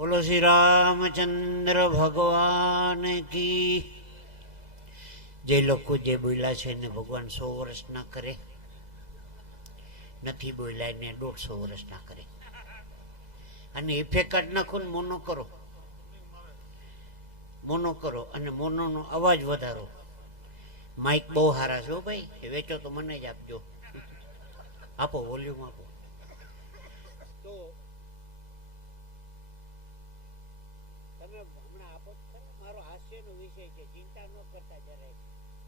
બોલો શ્રી રામચંદ્ર ભગવાન કી. જે લોકો જે બોલ્યા છે એને ભગવાન 100 વર્ષ ના કરે, નથી બોલ્યા એને 150 વર્ષ ના કરે. અને ઇફેક્ટ કાઢ નાખો ને મોનો કરો અને મોનોનો અવાજ વધારો. માઇક બહુ સારા છે ભાઈ, વેચો તો મને જ આપજો. આપો, વોલ્યુમ આપો. તો તમે હમણાં આપો છો. મારો હાસ્યનો વિષય છે, ચિંતા ન કરતા જરાય.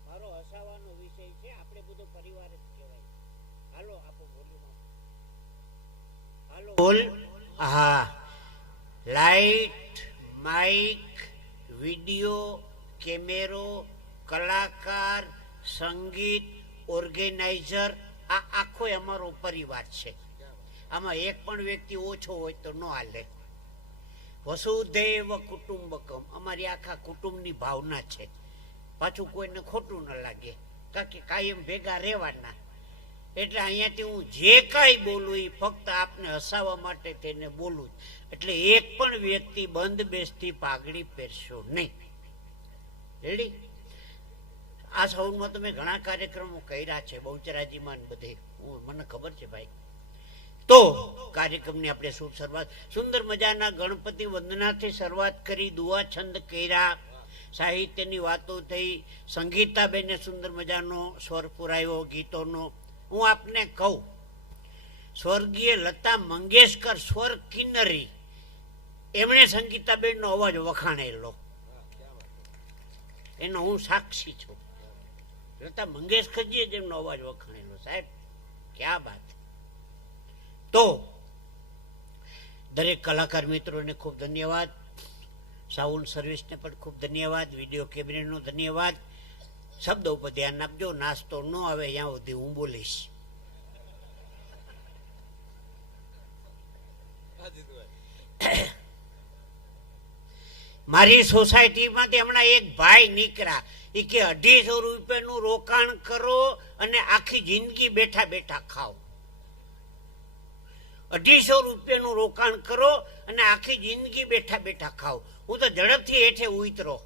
મારો હસાવાનો વિષય છે, આપણે બધો પરિવાર જ કહેવાય. હાલો આપો, વોલ્યુમ આપો. હાલો બોલ. હા, લાઈટ, માઇક, વિડિયો, કેમેરો, કલાકાર, સંગીત, ઓર્ગેનાઇઝર, આ આખો અમારો પરિવાર છે. આમાં એક પણ વ્યક્તિ ઓછો હોય તો ન હાલે. વસુધૈવ કુટુંબકમ અમારી આખા કુટુંબની ભાવના છે. પાછું કોઈને ખોટું ન લાગે, કારણ કે કાયમ ભેગા રહેવાના. એટલે અહીંયાથી હું જે કાંઈ બોલું એ ફક્ત આપને હસાવવા માટે તેને બોલું. એટલે એક પણ વ્યક્તિ બંધ બેસતી પાઘડી પહેરશો નહીં. રેડી? આ સૌમાં તમે ઘણા કાર્યક્રમો કર્યા છે, બહુચરાજીમાં બધે, મને ખબર છે ભાઈ. તો કાર્યક્રમની આપણે શુભ શરૂઆત સુંદર મજાના ગણપતિ વંદનાથી શરૂઆત કરી, દુઆ છંદ કર્યા, સાહિત્યની વાતો થઈ, સંગીતાબેને સુંદર મજાનો સ્વર પુરાયો ગીતોનો. હું આપને કહું, સ્વર્ગીય લતા મંગેશકર સ્વર કિન્નરી, એમણે સંગીતાબેનનો અવાજ વખાણેલો, એનો હું સાક્ષી છું. લતા મંગેશકરજીએ જ એમનો અવાજ વખાણેલો. સાહેબ, ક્યાં વાત. તો દરેક કલાકાર મિત્રોને ખૂબ ધન્યવાદ, સાઉન્ડ સર્વિસને પણ ખૂબ ધન્યવાદ, વિડીયો કેમેરાનો ધન્યવાદ. શબ્દો ઉપર ધ્યાન આપજો, નાસ્તો ન આવે ત્યાં સુધી હું બોલીશ. મારી સોસાયટીમાંથી હમણાં એક ભાઈ નીકળ્યા, એ કે 250 રૂપિયાનું રોકાણ કરો અને આખી જિંદગી બેઠા બેઠા ખાઓ. 250 રૂપિયાનું રોકાણ કરો અને આખી જિંદગી બેઠા બેઠા ખાઓ. હું તો ઝડપથી હેઠે ઉતરો,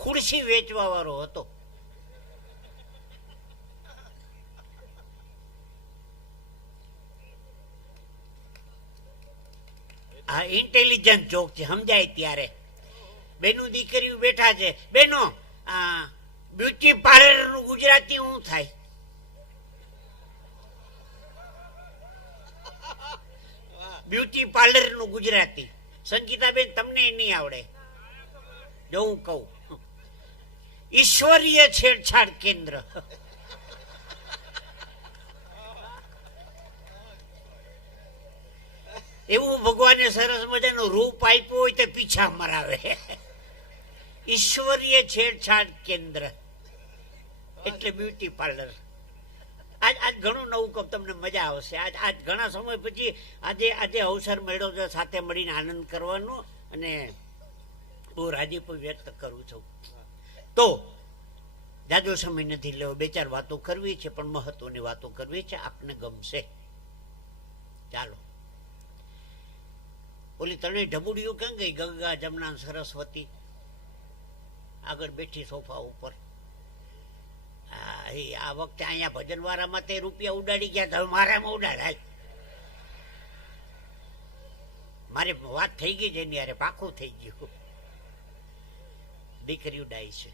ખુરશી વેચવા વાળો હતો. આ ઇન્ટેલિજન્ટ જોક છે, સમજાય ત્યારે. બેનું દીકરીઓ બેઠા છે. બેનો, બ્યુટી પાર્લર નું ગુજરાતી શું થાય? બ્યુટી પાર્લર નું ગુજરાતી સંગીતાબેન તમને નહીં આવડે. જો હું કહું, ઈશ્વરીય છેડછાડ કેન્દ્ર. એવું ભગવાને સરસ મજાનું રૂપ આપ્યું હોય તો પીછા મરાવે. ઈશ્વરીય છેડછાડ કેન્દ્ર એટલે બ્યુટી પાર્લર. આજ ઘણું નવું કહું, તમને મજા આવશે. આજ ઘણા સમય પછી આજે અવસર મળ્યો છે સાથે મળીને આનંદ કરવાનો, અને બહુ રાજીપો વ્યક્ત કરું છું. તો જાજો સમય નથી લેવો, 2-4 વાતો કરવી છે, પણ મહત્વની વાતો કરવી છે, આપને ગમશે. ચાલો. ઓલી તને ઢબુડિયું ક્યાં ગઈ? ગંગા, જમના, સરસ્વતી આગળ બેઠી સોફા ઉપર. આ વખતે અહીંયા ભજન વાળામાં તે રૂપિયા ઉડાડી ગયા, હવે મારામાં ઉડાડાય. મારી વાત થઈ ગઈ છે એની યારે, પાકું થઈ ગયું. દીકરી ઉડાઈ છે.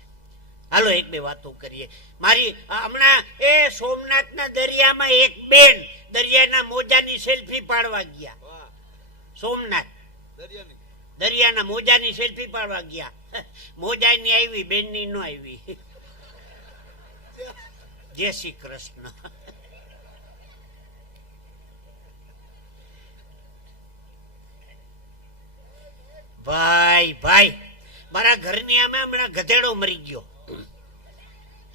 હાલો 1-2 વાતો કરીએ. મારી હમણાં એ સોમનાથના દરિયામાં એક બેન દરિયાના મોજાની સેલ્ફી પાડવા ગયા. સોમનાથ દરિયાના મોજાની સેલ્ફી પાડવા ગયા. મોજાની આવી, બેનની ન આવી. જય શ્રી કૃષ્ણ. ભાઈ મારા ઘરની આમે હમણાં ગધેડો મરી ગયો.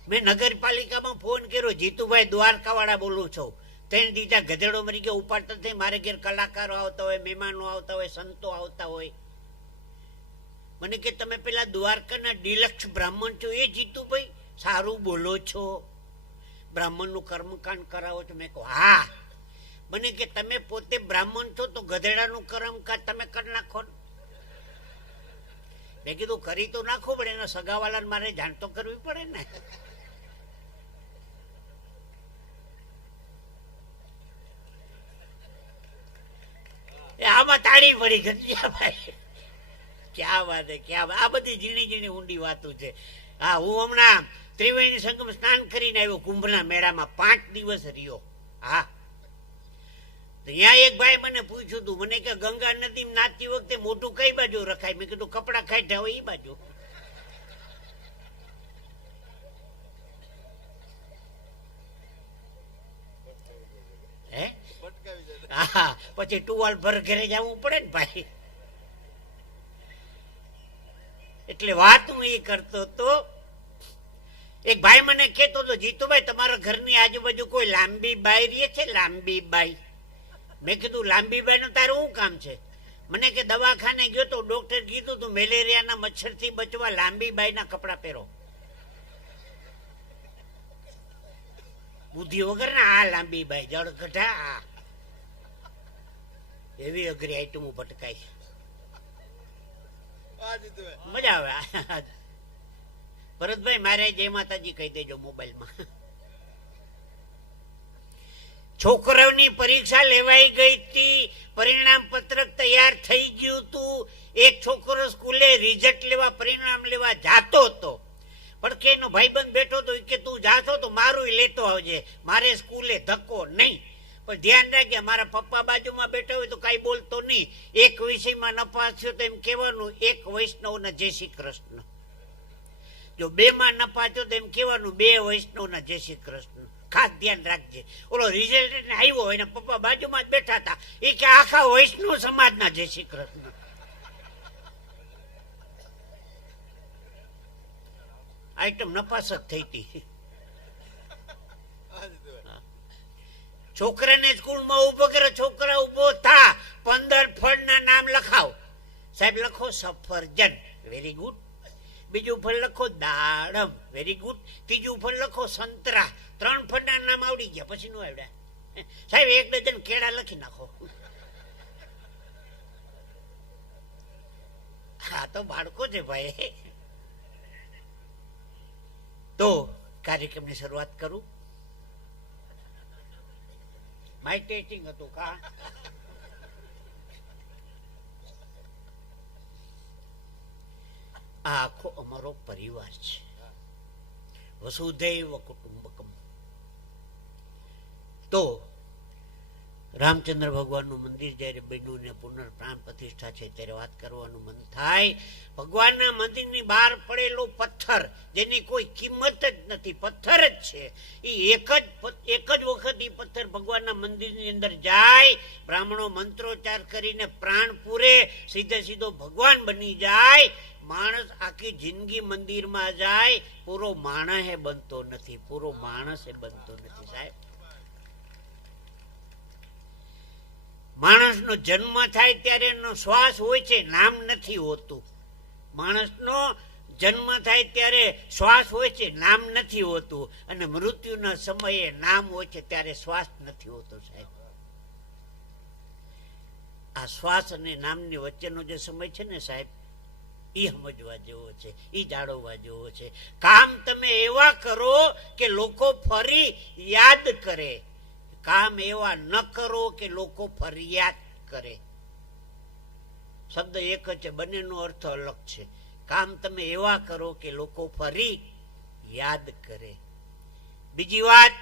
મેં નગરપાલિકામાં ફોન કર્યો, જીતુભાઈ દ્વારકા વાળા બોલું છું. 3 દીધા ગધેડો મરી ગયો, ઉપાડતા થઈ. મારે ઘેર કલાકારો આવતા હોય, મહેમાનો આવતા હોય, સંતો આવતા હોય. મને કે તમે પેલા દ્વારકાના ડિલક્ષ બ્રાહ્મણ છો એ જીતુભાઈ? સારું બોલો છો, બ્રાહ્મણનું કર્મકાંડ કરાવો છો? મેં કહું હા. મને કે તમે પોતે બ્રાહ્મણ છો તો ગધેડાનું કર્મકાંડ તમે કરી નાખો. મેં કીધું કરી તો નાખો, પણ એના સગાવાલાને મારે જાણ તો કરવી પડે ને. આમાં તાળી પડી ગઈ. ક્યાં વાત હે, ક્યાં વાત. આ બધી ઝીણી ઝીણી ઊંડી વાતો છે. હા, હું હમણાં ત્રિવેણી સંગમ સ્નાન કરીને આવ્યો કુંભના મેળામાં, 5 દિવસ રહ્યો. હા, ત્યાં એક ભાઈ મને પૂછ્યું હતું, મને કે ગંગા નદી નાતી વખતે મોઢું કઈ બાજુ રખાય? મેં કીધું કપડા કાઢ્યા હોય એ બાજુ. હે, હા, પછી ટુવાલ ભર ઘરે જવું પડે ને ભાઈ. એટલે વાત હું એ કરતો તો, એક ભાઈ મને કહેતો હતો, જીતુભાઈ તમારા ઘરની આજુબાજુ કોઈ લાંબી બાઈ રહે છે? લાંબી બાઈ. મેં કીધું લાંબી બાઈ નું તારું શું કામ છે? મને કે દવાખાને ગયો તો ડોક્ટર કીધું તું મેલેરિયાના મચ્છર થી બચવા લાંબી બાઈ ના કપડા પહેરો. બુદ્ધિ વગર ના આ લાંબી બાઈ જળ કઢા. આ એવી અઘરી આઈટમ ભટકાય. મજા આવે. ભરતભાઈ મારે જય માતાજી કહી દેજો મોબાઈલમાં. છોકરાઓની પરીક્ષા લેવાઈ ગઈ હતી, પરિણામ પત્રક તૈયાર થઈ ગયું હતું. એક છોકરો સ્કૂલે રિઝલ્ટ લેવા, પરિણામ લેવા જાતો હતો, પણ કે એનો ભાઈબંધ બેઠો હતો કે તું જાતો તો મારું લેતો આવજે, મારે સ્કૂલે ધક્કો નહીં. પણ ધ્યાન રાખજે, મારા પપ્પા બાજુમાં બેઠો હોય તો કઈ બોલતો નહીં. એક વિષયમાં નપાસ થયો તો એમ કહેવાનું એક વૈષ્ણવના જય શ્રી કૃષ્ણ. જો 2 માં નપાસ થયો તો એમ કહેવાનું 2 વૈષ્ણવના જય શ્રી કૃષ્ણ. ખાસ ધ્યાન રાખજે. ઓલો રિઝલ્ટ આવ્યો, એના પપ્પા બાજુમાં જ બેઠા હતા, એ કે આખા વૈષ્ણવ સમાજના જય શ્રી કૃષ્ણ. આઈટમ નપાસ જ થઈ હતી. છોકરાને સ્કૂલમાં ઉભો કરે, છોકરા ઉભો થા, 15 ફળના નામ લખાવ. સાહેબ લખો સફરજન, વેરી ગુડ. બીજું ફળ લખો દાડમ, વેરી ગુડ. ત્રીજું ફળ લખો સંતરા. 3 ફળના નામ આવડી ગયા, પછી નો આવડ્યા. સાહેબ 1 ડઝન કેળા લખી નાખો. હા તો બાળકો છે ભાઈ. તો કાર્યક્રમની શરૂઆત કરું. માઇક ટેસ્ટિંગ હતું કા? આ આખો અમારો પરિવાર છે, વસુધૈવ કુટુંબકમ. તો રામચંદ્ર ભગવાનનું મંદિર જયારે બન્યું ને પુનર્પ્રાણ પ્રતિષ્ઠા છે ત્યારે વાત કરવાનું મન થાય. ભગવાનના મંદિરની બહાર પડેલો પથ્થર, જેની કોઈ કિંમત જ નથી, પથ્થર જ છે, એ એક જ વખત એ પથ્થર ભગવાનના મંદિરની અંદર જાય, બ્રાહ્મણો મંત્રોચ્ચાર કરીને પ્રાણ પૂરે, સીધો ભગવાન બની જાય. માણસ આખી જિંદગી મંદિરમાં જાય, પૂરો માણસ બનતો નથી, પૂરો માણસ બનતો નથી. સાહેબ, માણસનો જન્મ થાય ત્યારે એનો શ્વાસ હોય છે, નામ નથી હોતું. માણસનો જન્મ થાય ત્યારે શ્વાસ હોય છે, નામ નથી હોતું. અને મૃત્યુના સમયે નામ હોય છે ત્યારે શ્વાસ નથી હોતો. સાહેબ, આ શ્વાસ અને નામની વચ્ચેનો જે સમય છે ને સાહેબ, એ સમજવા જેવો છે, એ જાળવવા જેવો છે. કામ તમે એવા કરો કે લોકો ફરી યાદ કરે, કામ એવા ન કરો કે લોકો ફરિયાદ કરે. શબ્દ એક જ છે, બંનેનો અર્થ અલગ છે. કામ તમે એવા કરો કે લોકો ફરી યાદ કરે. બીજી વાત,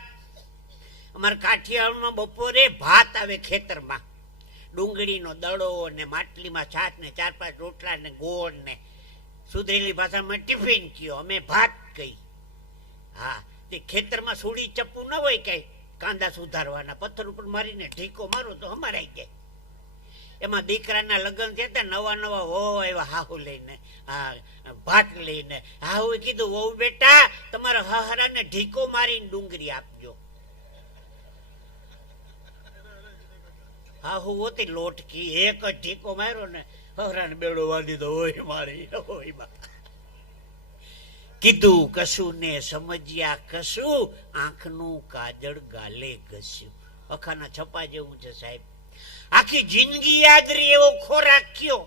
અમારા કાઠિયાવાડમાં બપોરે ભાત આવે ખેતરમાં, ડુંગળીનો દડો ને માટલીમાં છાશ ને 4-5 રોટલા ને ગોળ ને, સુધરેલી ભાષામાં ટિફિન કયો, અમે ભાત કહી. હા, તે ખેતરમાં સુડી ચપ્પુ ન હોય કઈ, કાંદા સુધારવાના, પથ્થર ઉપર મારીને ઢીકો મારો તો અમારાઈ જાય. એમાં દીકરાના લગ્ન થયા, નવા હોય એવા હાહુ લઈને, ભાત લઈને, હાહુ કીધું વહુ બેટા તમારા હહરાને ઢીકો મારીને ડુંગળી આપજો. હાહુ હોતી લોટકી, એક જ ઢીકો માર્યો ને હહરાને બેડો વાળી દો, હોય મારી હોય. કીધું કશું ને સમજ્યા કશું, આંખનું કાજળ ગાલે ઘસ્યું. અખાના છપા જેવું છે સાહેબ. આખી જિંદગી યાદ રહી એવો ખોરાક કયો.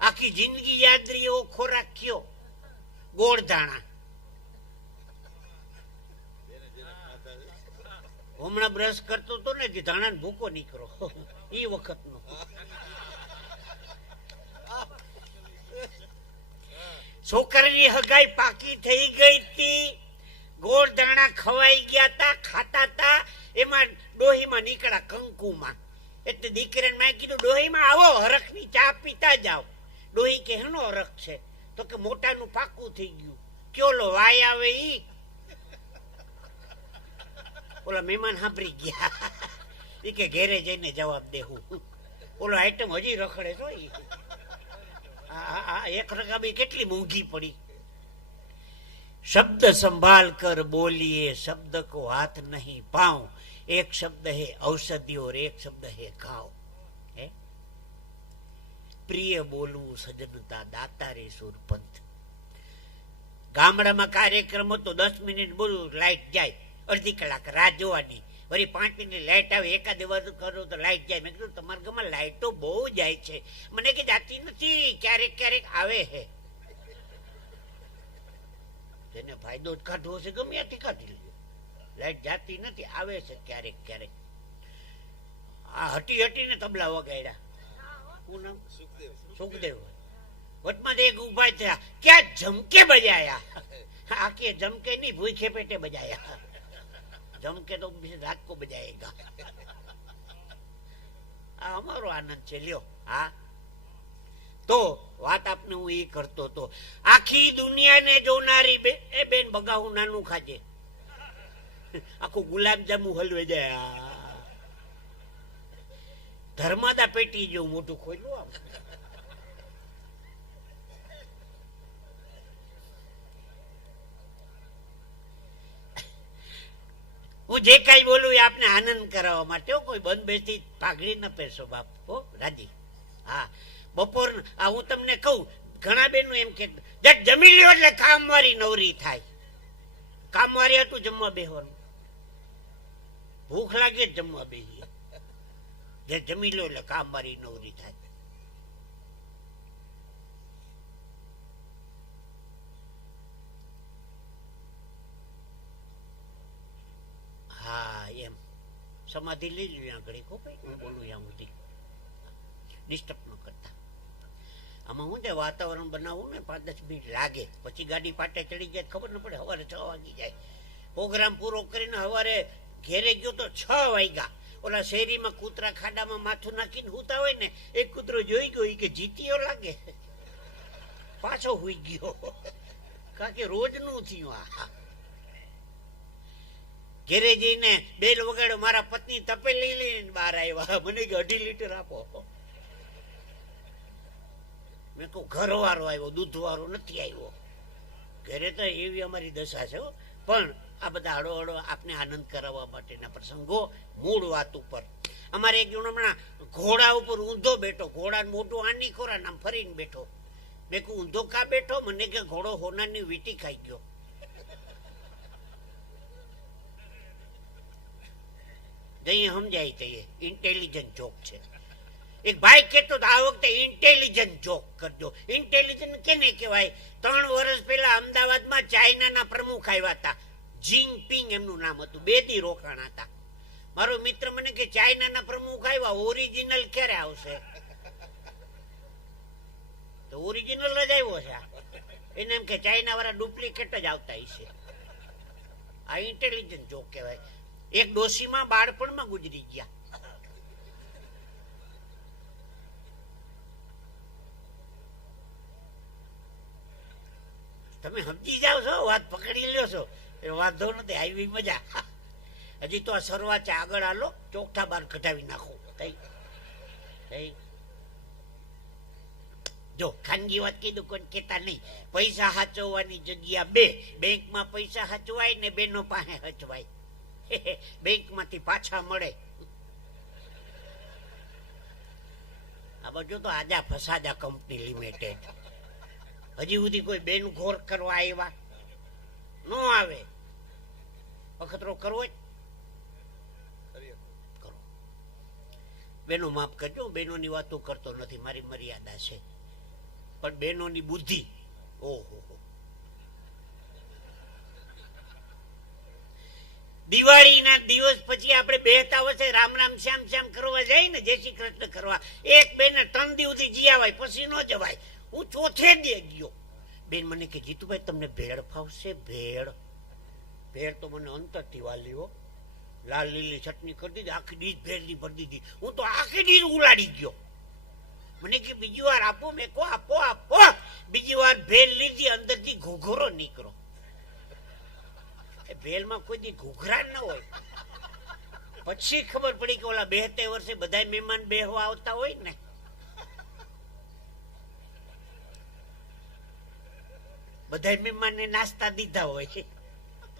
આખી જિંદગી યાદ રહી એવો ખોરાક કયો? ગોળ ધાણા. હમણાં બ્રશ કરતો તો ને ધાણા ને ભૂકો નીકળો એ વખત નો. છોકરીની હગાઈ પાકી થઈ ગઈ હતી, ગોળ ધાણા ખવાઈ ગયા તા, ખાતા તા. એમાં ડોહીમાં નીકળ્યા કંકુમાં. એટલે દીકરીને મેં કીધું ડોહીમાં આવો હરખની ચા પીતા જાઓ. ડોહી કે હેનો હરખ છે? તો કે મોટાનું પાકું થઈ ગયું. કયો લો વાય આવે ઈ? ઓલા મહેમાન સાંભળી ગયા ઈ કે ઘેરે જઈને જવાબ દેવું. ઓલો આઈટમ હજી રખડે છો. એક રકાબી કેટલી મોંઘી પડી. શબ્દ સંભાળ કર બોલીએ, શબ્દ કો હાથ નહીં પાઉ. એક શબ્દ હે ઔષધિ और एक शब्द है घाव. है પ્રિય બોલવું સજનતા દાતા રે સુરપંથ. ગામડામાં કાર્યક્રમ હતો, 10 મિનિટ બોલું લાઈટ જાય, અડધી કલાક રાહ જોવાની, વળી 5 મિનિટ લાઈટ આવે, એકાદ વાર કરો તો લાઈટ જાય. મેં કીધું તમારા ગામમાં લાઈટો બહુ જાય છે. મને કે જાતી નથી, ક્યારેક ક્યારેક આવે છે. જેને ફાયદો જ કાઢવો છે ગમે ત્યાંથી કાઢી લે. લાઈટ જાતી નથી, આવે છે ક્યારેક ક્યારેક. આ હટી હટીને તબલા વગાડ્યા. શું નામ? સુખદેવ. વચમાં એક ઉભા થયા, ક્યાં જમકે બજાયા. આ કે જમકે નહીં, ભૂખે પેટે બજાયા. જમકે તો રાત કો બજાયેગા. આ અમારો આનંદ છે. લ્યો. હા, તો વાત આપને હું એ કરતો હતો, આખી દુનિયાને જોનારી એ બેન બગાવું નાનું ખાજે, આખું ગુલાબજાંબુ હલવે જાય. ધર્માદા પેટી જેવું મોટું ખોલ્યું આમ. હું જે કઈ બોલું એ આપને આનંદ કરાવવા માટે. કોઈ બંધ બેસી પાઘડી ન પહેરશો બાપ. હો રાજી. હા, બપોર હું તમને કહું, ઘણા બેનો એમ કે જમી લ્યો એટલે કામવાળી નવરી થાય. કામવાળી હતું જમવા બેહવાનું, ભૂખ લાગે જમવા બેહીએ. જે જમી લો એટલે કામવાળી નવરી થાય. હા, એમ સમાધિ લઈ લ્યો આગળ. હું બોલું ત્યાં સુધી ડિસ્ટર્બ ન કરતા. આમાં હું છે, વાતાવરણ બનાવવું ને 5-10 મિનિટ લાગે, પછી ગાડી પાટે ચડી જાય ખબર ન પડે. સવારે 6 વાગી જાય. પ્રોગ્રામ પૂરો કરીને સવારે ઘેરે ગયો તો 6 વાગ્યા. ઓલા શેરીમાં કૂતરા ખાડામાં માથું નાખીને હુતા હોય ને, એક કૂતરો જોઈ ગયો કે જીતીયો લાગે, પાછો હુઈ ગયો. કારણ કે રોજનું થયું. આ ઘેરે જઈને બેલ વગાડ્યો, મારા પત્ની તપેલી લઈને બહાર આવ્યા. મને કે 2.5 લીટર આપો. મેં કહું ઘરવાળો આવ્યો, દૂધવાળો નથી આવ્યો. ઘરે તો એવી અમારી દશા છે. પણ આ બધા હળો આપને આનંદ કરાવવા માટેના પ્રસંગો. મૂળ વાત ઉપર, અમારે એક જણ હમણાં ઘોડા ઉપર ઊંધો બેઠો, ઘોડાને મોટું આની ખોરા નામ ફરીને બેઠો. મેં કહું ઊંધો કા બેઠો? મને કે ઘોડો હોનારની વીટી ખાઈ ગયો. જઈએ સમજાય જઈએ, ઇન્ટેલિજન્ટ જોક છે. એક ભાઈ કહેતો આ વખતે ઇન્ટેલિજન્ટ જોક કરજો. ઇન્ટેલિજન્ટ કેને કહેવાય? 3 વર્ષ પહેલા અમદાવાદમાં ચાઇનાના પ્રમુખ આવ્યા હતા, જિનપિંગ એમનું નામ હતું. 2 દી રોકાણા હતા. મારો મિત્ર મને કે ચાઇનાના પ્રમુખ આવ્યા, ઓરિજિનલ ક્યારે આવશે? તો ઓરિજિનલ જ આવ્યો છે. એને એમ કે ચાઇના વાળા ડુપ્લિકેટ જ આવતા હશે. આ ઇન્ટેલિજન્ટ જોક કહેવાય. એક ડોશીમાં બાળપણમાં ગુજરી ગયા. તમે સમજી જાવ છો, વાત પકડી લ્યો છો, એ વાંધો નથી. આવી મજા. હજી તો આ શરૂઆત છે, આગળ હાલો. ચોખ્ઠા બાર કઢાવી નાખો. જો ખાનગી વાત કીધું, કોઈ કેતા નહીં. પૈસા સાચવવાની જગ્યા 2. બેંકમાં પૈસા સાચવાય ને બેનો પાસે હચવાય. બેંકમાંથી પાછા મળે. આ બાજુ તો આજા ફસાદા કંપની લિમિટેડ. હજી સુધી કોઈ બેન ઘોર કરવા આવ્યા ન આવે. અખતરો કરવો જ કરો. બેનો માફ કરજો, બેનોની વાતો કરતો નથી, મારી મર્યાદા છે. પણ બહેનોની બુદ્ધિ, ઓહો, દિવાળીના દિવસ પછી આપણે બેહતા વર્ષે રામ રામ શ્યામ શ્યામ કરવા જાય ને, જય શ્રી કૃષ્ણ કરવા, એક બેન 3 દિવસ સુધી જીયાવાય, પછી ન જવાય. હું ચોથે દે ગયો. બેન મને કે જીતુભાઈ તમને ભેળ ફાવશે? ભેળ ભેળ તો મને અંતરથી વાલીઓ, લાલ લીલી ચટણી કરી દીધી, આખી ડીશ ભેળની ભરી દીધી. હું તો આખી ડીશ ઉલાડી ગયો. મને કે બીજી વાર આપો? મેં કહો આપો આપો. બીજી વાર ભેળ લીધી, અંદરથી ઘોઘરો નીકળો. ભેળમાં કોઈ દી ઘૂઘરા ન હોય. પછી ખબર પડી કે ઓલા 72 વર્ષે બધા મહેમાન બેહવા આવતા હોય ને, બધા મહેમાનને નાસ્તા દીધા હોય.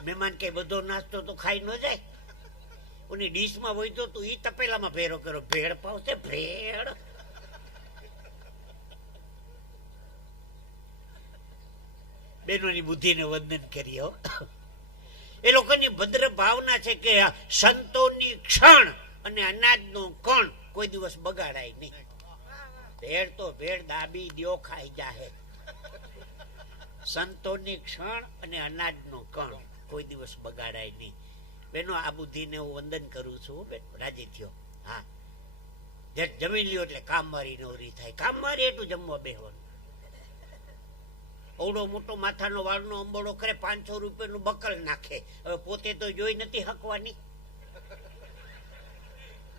મહેમાન કે બધો નાસ્તો તો ખાઈ ન જાય, ઓની ડીશમાં હોય તો તું ઈ તપેલામાં ભેરો કર્યો. ભેળ પાવશે? ભેળ. બેનોની બુદ્ધિને વંદન કરીએ. એ લોકોની ભદ્ર ભાવના છે કે સંતોની ક્ષણ અને અનાજનો કણ કોઈ દિવસ બગાડાય નહીં. ભેળ તો ભેળ દાબી દ્યો, ખાઈ જાહે. સંતોની ક્ષણ અને અનાજનો કણ કોઈ દિવસ બગાડાય નહીં. બેનો આ બુદ્ધિને હું વંદન કરું છું. રાજી થયો. હા, જમી લ્યો એટલે કામ મારી નવરી થાય. કામ મારી એટલું જમવા બેહવાનું. ઓવડો મોટો માથાનો વાળનો અંબોડો કરે, 500 રૂપિયાનું બકલ નાખે. હવે પોતે તો જોઈ નથી હકવાની.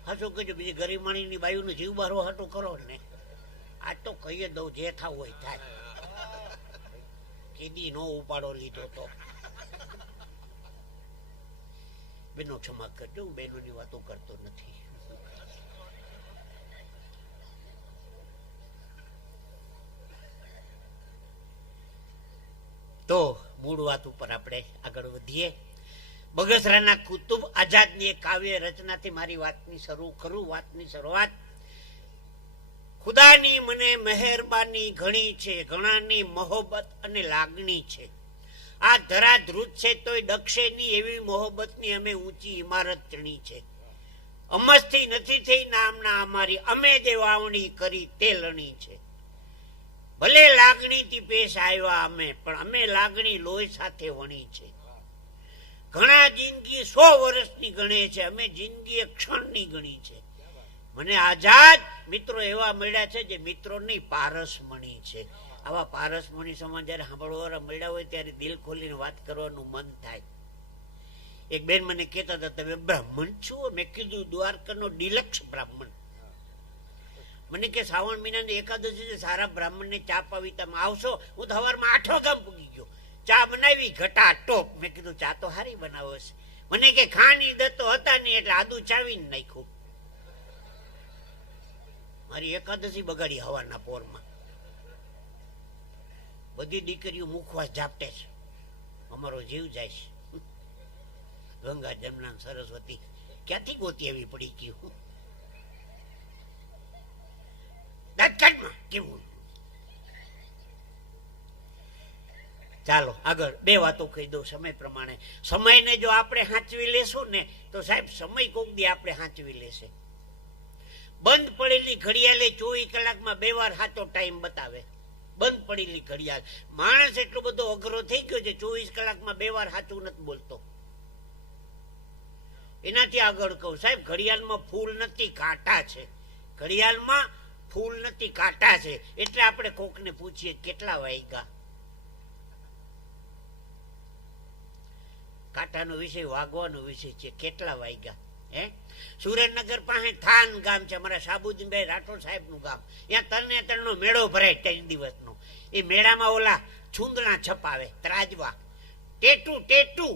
હાચું કહેજો, બીજી ગરીમાણીની બાયુનું જીવ બારો હાટું કરો ને. આ તો કહીએ દઉં, જે થાવું હોય થાય. કેદી નો ઉપાડો લીધો તો. બેનો ક્ષમા કરજો, હું બહેનોની વાતો કરતો નથી. તો મૂળ વાત ઉપર આપણે આગળ વધીએ. બગસરાના કુતુબ આઝાદની એક કાવ્ય રચનાથી મારી વાતની શરૂ કરું. વાતની શરૂઆત. ખુદાની મને મહેરબાની ઘણી છે, ઘણાની મોહબ્બત અને લાગણી છે. આ ધરા ધ્રુજ છે તોય ડગશે ની, એવી મોહબ્બતની અમે ઊંચી ઇમારત ચણી છે. અમસ્થી નથી થઈ નામના અમારી, અમે જે વાવણી કરી તે લણી છે. ભલે લાગણીથી પેશ આવ્યા અમે, પણ અમે લાગણી લોહી સાથે વણી છે. ઘણા જિંદગી 100 વર્ષની ગણે છે, અમે જિંદગી એક ક્ષણની ગણી છે. મને આઝાદ મિત્રો એવા મળ્યા છે જે મિત્રોની પારસમણી છે. આવા પારસમણી સમાન જયારે સાંભળવાળા મળ્યા હોય ત્યારે દિલ ખોલીને વાત કરવાનું મન થાય. એક બેન મને કહેતા હતા, તમે બ્રાહ્મણ છો? મેં કીધું દ્વારકાનો ડિલક્ષ બ્રાહ્મણ. મને કે શ્રાવણ મહિનાની એકાદશી છે, સારા બ્રાહ્મણને ચા પાવી તમે આવશો? હું તો સવારમાં 8 ગામ પૂગી ગયો. ચા બનાવી ઘટા ટોપ. મેં કીધું ચા તો સારી બનાવો છે. મને કે ખાની દત્તો હતા નહીં એટલે આદુ ચાવીને નાખ્યું. મારી એકાદશી બગાડી હવાના પોરમાં. બધી દીકરીઓ મુખવાસ ઝાપટે છે, અમારો જીવ જાય છે. ગંગા જમના સરસ્વતી ક્યાંથી ગોતી એવી પડી ગયું. કેવું? ચાલો આગળ બે વાતો કહી દઉં સમય પ્રમાણે. સમયને જો આપણે સાચવી લેશું ને તો સાહેબ સમય કોક દી આપણે સાચવી લેશે. બંધ પડેલી ઘડિયાળે 24 કલાકમાં 2 વાર સાચો ટાઈમ બતાવે. બંધ પડેલી ઘડિયાળ. માણસ એટલો બધો અઘરો થઈ ગયો છે, 24 કલાકમાં 2 વાર સાચું નથી બોલતો. એનાથી આગળ કહું સાહેબ, ઘડિયાળમાં ફૂલ નથી કાંટા છે. ઘડિયાળમાં ફૂલ નથી કાંટા છે. એટલે આપણે કોકને પૂછીએ કેટલા વાગ્યા. કાંટાનો વિષય વાગવાનો વિષય છે, કેટલા વાગ્યા. સુરેન્દ્રનગર પાસે થાન ગામ છે, અમારા સાબુદ્દીનભાઈ રાઠોડ સાહેબ નું ગામ. ત્યાં તરણેતરનો મેળો ભરાય 3 દિવસનો. એ મેળામાં ઓલા છૂંદણા છપાવે, ત્રાજવા, ટેટુ ટેટુ.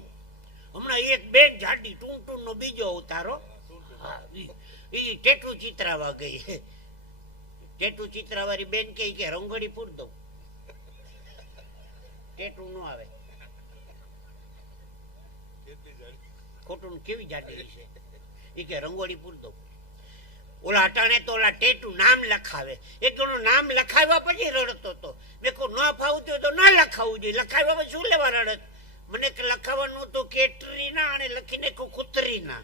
હમણાં એક બેન જાડી ટૂંટૂન નો બીજો અવતારો, એ ટેટુ ચિત્રાવા ગઈ. ટેટુ ચિત્રાવાળી બેન કે રંગોળી પૂર દઉં, ટેટુ નો આવે. ખોટું કેવી જાડી છે એ કે રંગોળી પૂર દઉં. ઓલા અટાણે તો ઓલા ટેટુ નામ લખાવે. એક જણો નામ લખાવ્યા પછી રડતો હતો. મેં કહું ન ફાવતું તો ના લખાવવું જોઈએ, લખાવ્યા પછી શું લેવા રડત? મને લખાવાનું તો કેટરીના અને લખીને કુતરીના.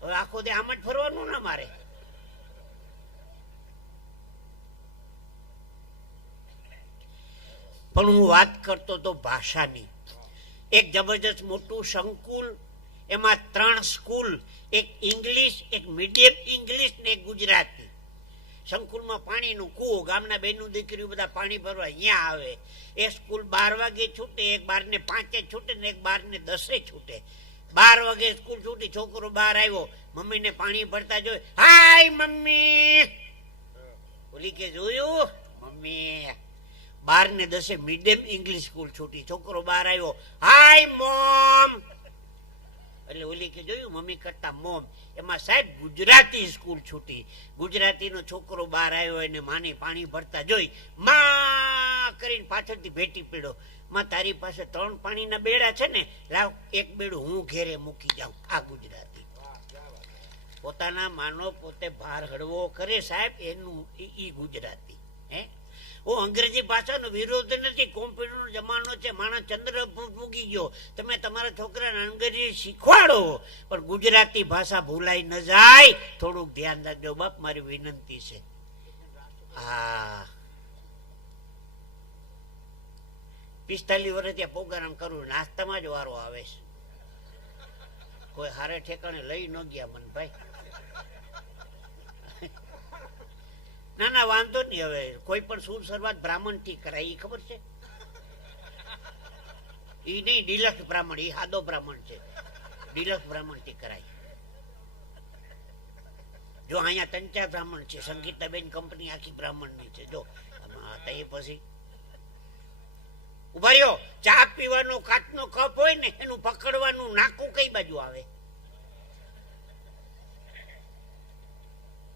હવે આખો દે આમ જ ફરવાનું ના મારે. પણ હું વાત કરતો તો ભાષાની. એક જબરજસ્ત મોટું સંકુલ, એમાં 3 સ્કૂલ, એક ઇંગ્લિશ, એક મીડિયમ ઇંગ્લિશ ને એક ગુજરાતી. સંકુલમાં પાણીનો કૂવો, ગામના બેનું દીકરીઓ બધા પાણી ભરવા અહીંયા આવે. એક સ્કૂલ 12 વાગે છૂટે, એક 12:05 છૂટે ને એક 12:10 છૂટે. 12 વાગે સ્કૂલ છૂટી, છોકરો બહાર આવ્યો, મમ્મીને પાણી ભરતા જોઈ, હાય મમ્મી. બોલી કે જોયું મમ્મી. 12:10 મીડિયમ ઇંગ્લિશ સ્કૂલ છૂટી, છોકરો બહાર આવ્યો, હાય મોમ. એટલે ઓલી કે જોયું મમ્મી કરતા મોમ. એમાં સાહેબ ગુજરાતી સ્કૂલ છૂટી, ગુજરાતીનો છોકરો બહાર આવ્યો, એને માને પાણી ભરતા જોઈ માં કરીને પાછળથી ભેટી પડ્યો, માં તારી પાસે 3 પાણીના બેડા છે ને, લાવ એક બેડું હું ઘેરે મૂકી જાઉં. આ ગુજરાતી. પોતાના માનો પોતે ભાર હળવો કરે સાહેબ, એનું ઈ ગુજરાતી. હે હું અંગ્રેજી ભાષાનો વિરોધ નથી, કોમ્પ્યુટરનો જમાનો છે, માણસ ચંદ્ર મૂકી ગયો. તમે તમારા છોકરાને અંગ્રેજી શીખવાડો, પણ ગુજરાતી ભાષા ભૂલાઈ ન જાય. થોડુંક ધ્યાન રાખજો બાપ, મારી વિનંતી છે. હા 45 વર્ષ ત્યાં પ્રોગ્રામ કરું, નાસ્તામાં જ વારો આવે છે. કોઈ હારે ઠેકાણે લઈ ન ગયા મન ભાઈ. ના ના વાંધો નહીં. હવે કોઈ પણ સુર શરૂઆત બ્રાહ્મણ થી કરાય, એ ખબર છે? ઈ નહીં ડિલક્સ બ્રાહ્મણ, ઈ સાદો બ્રાહ્મણ છે. ડિલક્સ બ્રાહ્મણ થી કરાય. જો અહીંયા 3-4 બ્રાહ્મણ છે, સંગીતાબેન કંપની આખી બ્રાહ્મણ ની છે. જો એ પછી ઉભા રહ્યો. ચા પીવાનો કાચનો કપ હોય ને, એનું પકડવાનું નાકું કઈ બાજુ આવે?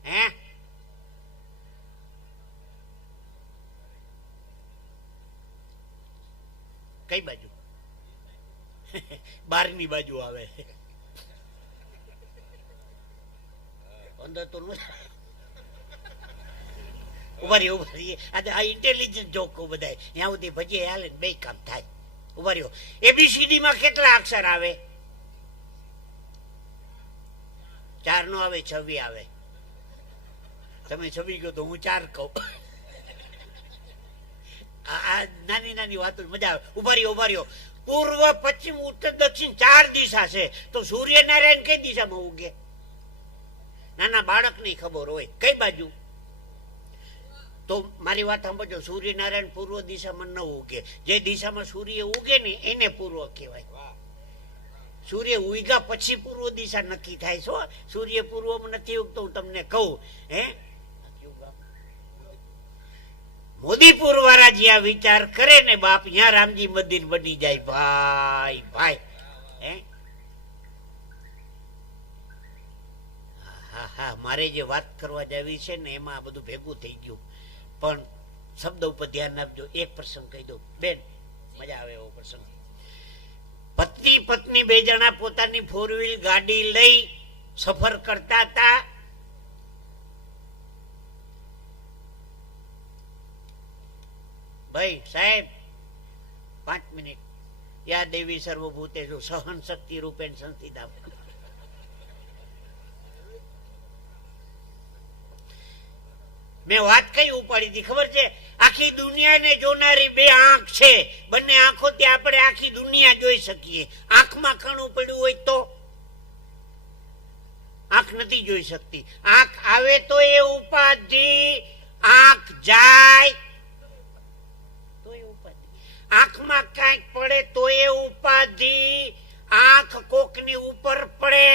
હે કઈ બાજુ? બહારની બાજુ આવે. અંદર તો ઉભા આ ઇન્ટેલિજન્ટ જોકો બધા ત્યાં સુધી ભજીએ હાલે ને 2 કામ થાય. ઉભા રહ્યો. ABCD માં કેટલા અક્ષર આવે? 4 નો આવે, 26 આવે. તમે 26 ગયો તો હું 4 કહું. આ નાની નાની વાતો મજા આવે. ઉભા રહ્યો. પૂર્વ, પશ્ચિમ, ઉત્તર, દક્ષિણ 4 દિશા છે, તો સૂર્યનારાયણ કઈ દિશામાં ઉગે? નાના બાળક ની ખબર હોય કઈ બાજુ? તો મારી વાત સાંભળજો, સૂર્યનારાયણ પૂર્વ દિશામાં ન ઉગે. જે દિશામાં સૂર્ય ઉગે ને એને પૂર્વ કહેવાય. સૂર્ય ઉગ્યા પછી પૂર્વ દિશા નક્કી થાય છો. સૂર્ય પૂર્વમાં નથી ઉગતો, હું તમને કહું. હે મોદીપુર વાળા જ્યાં વિચાર કરે ને બાપ, ત્યાં રામજી મંદિર બની જાય. ભાઈ ભાઈ હે હા હા મારે જે વાત કરવા જાવી છે ને, એમાં આ બધું ભેગું થઈ ગયું. પણ શબ્દ ઉપર ધ્યાન આપજો. એક પ્રસંગ કહી દઉં બેન, મજા આવે એવો પ્રસંગ. પતિ પત્ની 2 જણા પોતાની 4 વ્હીલ ગાડી લઈ સફર કરતા હતા. ભાઈ સાહેબ 5 મિનિટ. યા દેવી સર્વભૂતેષુ સહન શક્તિ રૂપેણ સંસ્થિતા. મેં વાત કઈ ઉપાડી હતી ખબર છે? આખી દુનિયાને જોનારી 2 આંખ છે. બંને આંખોથી આપણે આખી દુનિયા જોઈ શકીએ. આંખમાં કણું પડ્યું હોય તો આંખ નથી જોઈ શકતી. આંખ આવે તો એ ઉપાધિ, આંખ જાય તો એ ઉપાધિ. આંખમાં કાંઈક પડે તો એ ઉપાધિ. આંખ કોકની ઉપર પડે.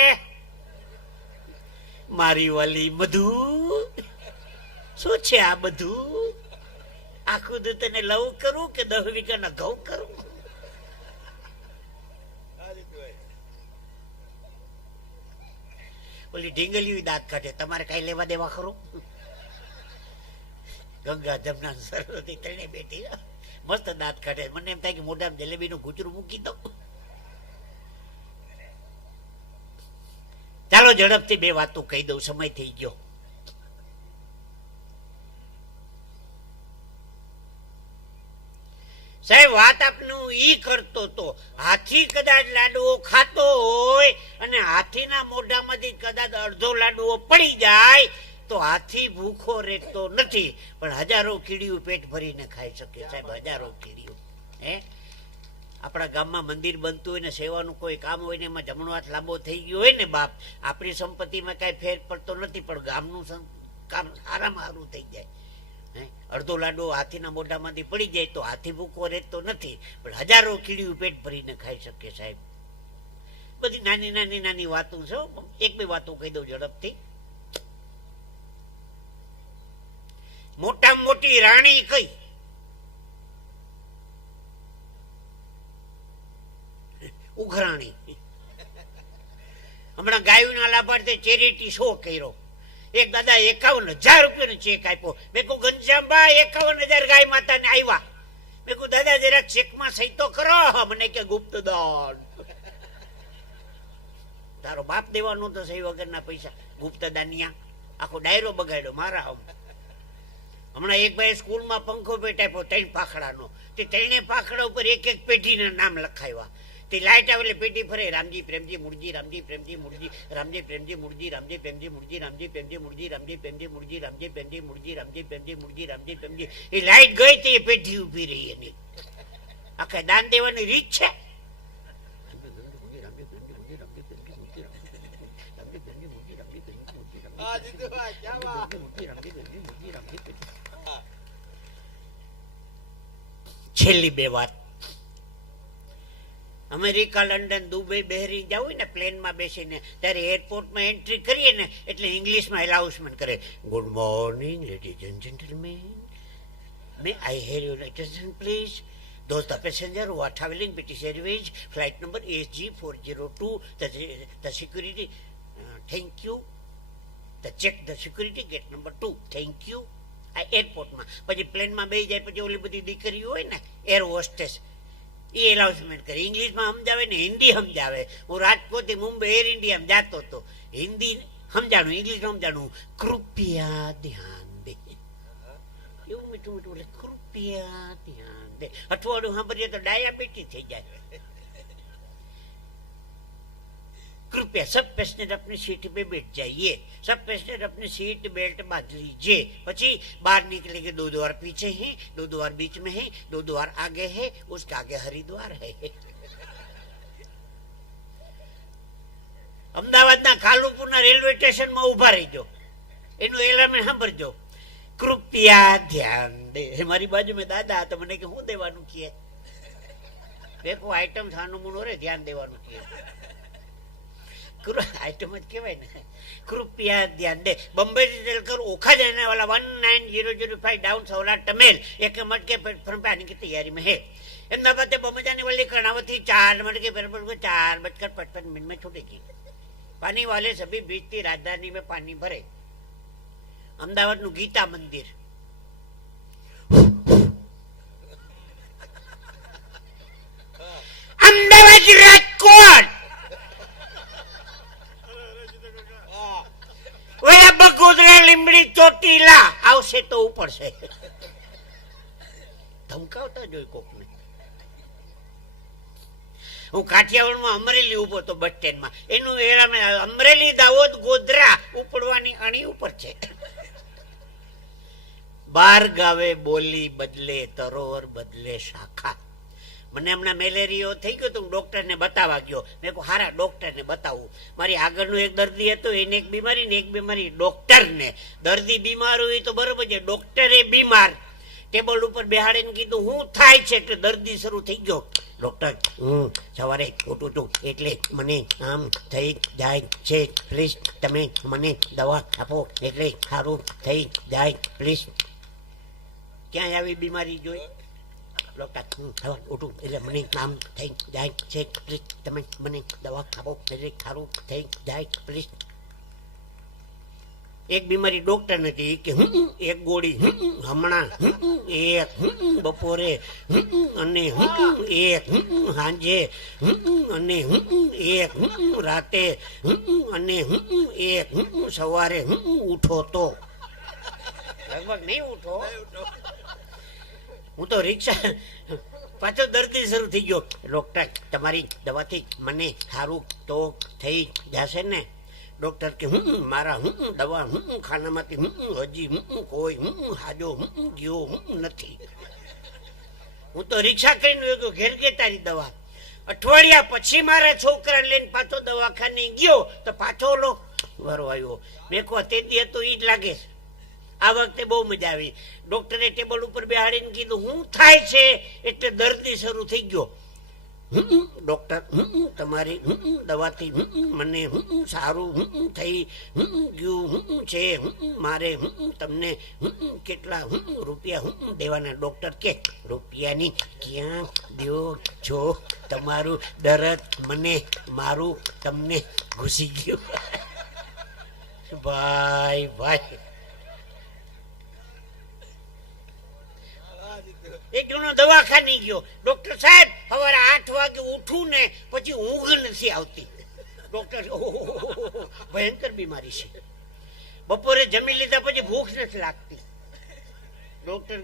મારી વાલી મધુ, શું છે આ બધું? આખું દૂધ તને લવ કરું કે 10 વીઘાના ઘઉં કરું? ઓલી ઢીંગલી દાંત કાઢે, તમારે કઈ લેવા દેવા ખરું? ગંગા જમના સરસ્વતી 3 બેઠી મસ્ત દાંત કાઢે. મને એમ થાય કે મોઢામાં જલેબી નું ગુચરું મૂકી દો. ચાલો ઝડપથી 2 વાતો કહી દઉં, સમય થઈ ગયો. સાહેબ વાત આપનું ઈ કરતો તો, હાથી કદાચ લાડવો ખાતો હોય અને હાથીના મોઢામાંથી કદાચ અડધો લાડવો પડી જાય તો હાથી ભૂખો રહેતો નથી, પણ હજારો કીડીઓ પેટ ભરીને ખાઈ શકે સાહેબ, હજારો કીડીઓ. હે આપણા ગામમાં મંદિર બનતું હોય ને સેવાનું કોઈ કામ હોય ને એમાં જમણો હાથ લાંબો થઈ ગયો હોય ને બાપ, આપણી સંપત્તિમાં કાંઈ ફેર પડતો નથી, પણ ગામનું કામ સારામાં સારું થઈ જાય. અડધો લાડો હાથીના મોઢામાંથી પડી જાય તો હાથી ભૂખો રહેતો નથી, પણ હજારો કીડીયું પેટ ભરીને ખાઈ શકે સાહેબ. બધી નાની નાની નાની વાતો છે. એક બે વાતો કહી દઉં ઝડપથી. મોટા મોટી રાણી કઈ? ઉઘરાણી. હમણાં ગાયોના લાભાર્થે ચેરિટી શો કર્યો. એક દાદા 51,000 રૂપિયાનો ચેક આપ્યો. મેં કહું ઘનશ્યામભાઈ 51,000 ગાય માતાને આવ્યા. મેં કહું દાદા જરા ચેકમાં સહી તો કરો. મને કે ગુપ્તદાન. તારો બાપ દેવાનો તો સહી વગરના પૈસા. ગુપ્તદાનિયા આખો ડાયરો બગાડ્યો મારા હમ. હમણાં એક ભાઈ સ્કૂલમાં પંખો પેટ આપ્યો 3 પાખડાનો. તે 3 પાખડા ઉપર એક એક પેઢીના નામ લખાવ્યા. તે લાઈટ આવે એટલે પેઢી ફરે. રામજી પ્રેમજી મુરજી, રામજી પ્રેમજી મુરજી, રામજી પ્રેમજી મુરજી, રામજી પ્રેમજી મુરજી, રામજી પ્રેમજી મુરજી, રામજી પ્રેમજી મુરજી, રામજી પ્રેમજી મુરજી, રામજી પ્રેમજી મુરજી, રામજી પ્રેમજી. એ લાઈટ ગઈ તો એ પેઢી ઉભી રહી. એની આખા દાન દેવાની રીત છે. છેલ્લી 2 વાત. અમેરિકા, લંડન, દુબઈ, બહેરીન જવું હોય ને પ્લેનમાં બેસીને, ત્યારે એરપોર્ટમાં એન્ટ્રી કરીએ ને એટલે ઇંગ્લિશમાં એલાઉન્સમેન્ટ કરે. Good morning ladies and gentleman, May I have your attention please. Those the passenger who are traveling British Airways flight number SG402, the security, thank you. The check the security gate number 2, thank you. આ એરપોર્ટમાં. પછી પ્લેનમાં બેસી જાય પછી ઓલી બધી દીકરીઓ હોય ને એર હોસ્ટેસ, એ એલાઉન્સમેન્ટ કરે. ઇંગ્લિશમાં સમજાવે ને હિન્દી સમજાવે. હું રાજકોટથી મુંબઈ એર ઇન્ડિયામાં જતો હતો. હિન્દી સમજાણું, ઇંગ્લિશ સમજાણું. કૃપયા ધ્યાન દે. એવું મીઠું મીઠું બોલે, કૃપયા ધ્યાન દે. અઠવાડિયું સાંભળીએ તો ડાયાબિટીસ થઈ જાય. कृपया सब पैसेंजर अपनी सीट पे बैठ जाइए, सब पैसेंजर अपनी सीट बेल्ट बांध लीजिए. પછી बाहर निकलेंगे 2 द्वार पीछे हैं, 2 द्वार बीच में है, 2 द्वार आगे है, उसके आगे हरिद्वार है. અમદાવાદના કાલુપુરના રેલવે સ્ટેશનમાં ઉભા રહીજો, એનું એલાર્મ સાંભળજો. કૃપયા ધ્યાન દે. મારી બાજુમાં દાદા હતા, મને કે શું દેવાનું કહે? देखो आइटम थानु मुनो रे ध्यान देवानुं छे. आइटम ज कहेवाय ने. कृपया ध्यान दे. बॉम्बे से चलकर ओखा जाने वाला 19005 डाउन सौराष्ट्र मेल एक मटके प्लेटफॉर्म पे आने की तैयारी में है. अहमदाबाद से बॉम्बे जाने वाली कर्णावती 4 मटके प्लेटफॉर्म को 4:55 में छूटेगी. पानी वाले सभी बीच की राजधानी में पानी भरे. अहमदाबाद नु गीता मंदिर. अहमदाबाद राजकोट बगोदरा લીમડી ચોટીલા આવશે તો ઉપર છે. ધમકાવતા જોઈ કોકને. હું કાઠિયાવાડમાં અમરેલી ઉભો તો બસ સ્ટેન્ડમાં, એનું અમરેલી દાહોદ ગોધરા ઉપડવાની અણી ઉપર છે. 12 ગાવે બોલી બદલે તરોવર બદલે શાખા. મને હમણાં મેલેરિયો થઈ ગયો તો હું ડોક્ટરને બતાવવા ગયો. મેં કહું હારા ડોક્ટરને બતાવું. મારી આગળનું એક દર્દી હતો, એને એક બીમારી ને એક બીમારી ડોક્ટરને. દર્દી બીમાર હોય તો બરોબર છે, ડોક્ટરે બીમાર. ટેબલ ઉપર બેહાડીને કીધું હું થાય છે, એટલે દર્દી શરૂ થઈ ગયો. ડોક્ટર હું સવારે ઉઠું છું એટલે મને આમ થઈ જાય છે, પ્લીઝ તમે મને દવા આપો એટલે સારું થઈ જાય પ્લીઝ. ક્યાંય આવી બીમારી જોઈ? ડોક્ટર ઉઠું એટલે મને આમ થઈ જાય છે, પ્લીઝ તમે મને દવા આપો એટલે સારું થઈ જાય પ્લીઝ. એક બીમારી ડોક્ટર નથી કે એક ગોળી હમણાં, એક બપોરે, અને એક સાંજે, અને એક રાતે, અને એક સવારે. ઉઠો તો લગભગ નહીં ઉઠો. હું તો રિક્ષા પાછો દર્દી શરૂ થઈ ગયો. ડોક્ટર તમારી દવાથી મને સારું તો થઈ જશે ને? ડોક્ટર કે મારા દવા ખાનામાંથી હજી કોઈ હાજો ગયો નથી. હું તો રિક્ષા કરીને ગયો ઘેર ગેતારી દવા. અઠવાડિયા પછી મારા છોકરા લઈને પાછો દવાખાને ગયો તો પાછો ઓલો વારો આવ્યો. મેં કહો તેથી હતો ઈ જ લાગે છે. આ વખતે બહુ મજા આવી. ડોક્ટરે ટેબલ ઉપર બેહાડીને કીધું હું થાય છે, એટલે દર્દી શરૂ થઈ ગયો. ડોક્ટર તમારી દવાથી મને સારું થઈ ગયું છે, મારે તમને કેટલા રૂપિયા દેવાના? ડોક્ટર કે રૂપિયાની ક્યાં દો છો, તમારું દર્દ મને મારું તમને ઘૂસી ગયું. ભાઈ ભાઈ એક જણો દવાખાને ગયો. ડોક્ટર સાહેબ સવારે 8 વાગે ઉઠું ને પછી ઊંઘ નથી આવતી. ડોક્ટર ભયંકર બીમારી છે. બપોરે જમી લીધા પછી ભૂખ નથી લાગતી. ડોક્ટર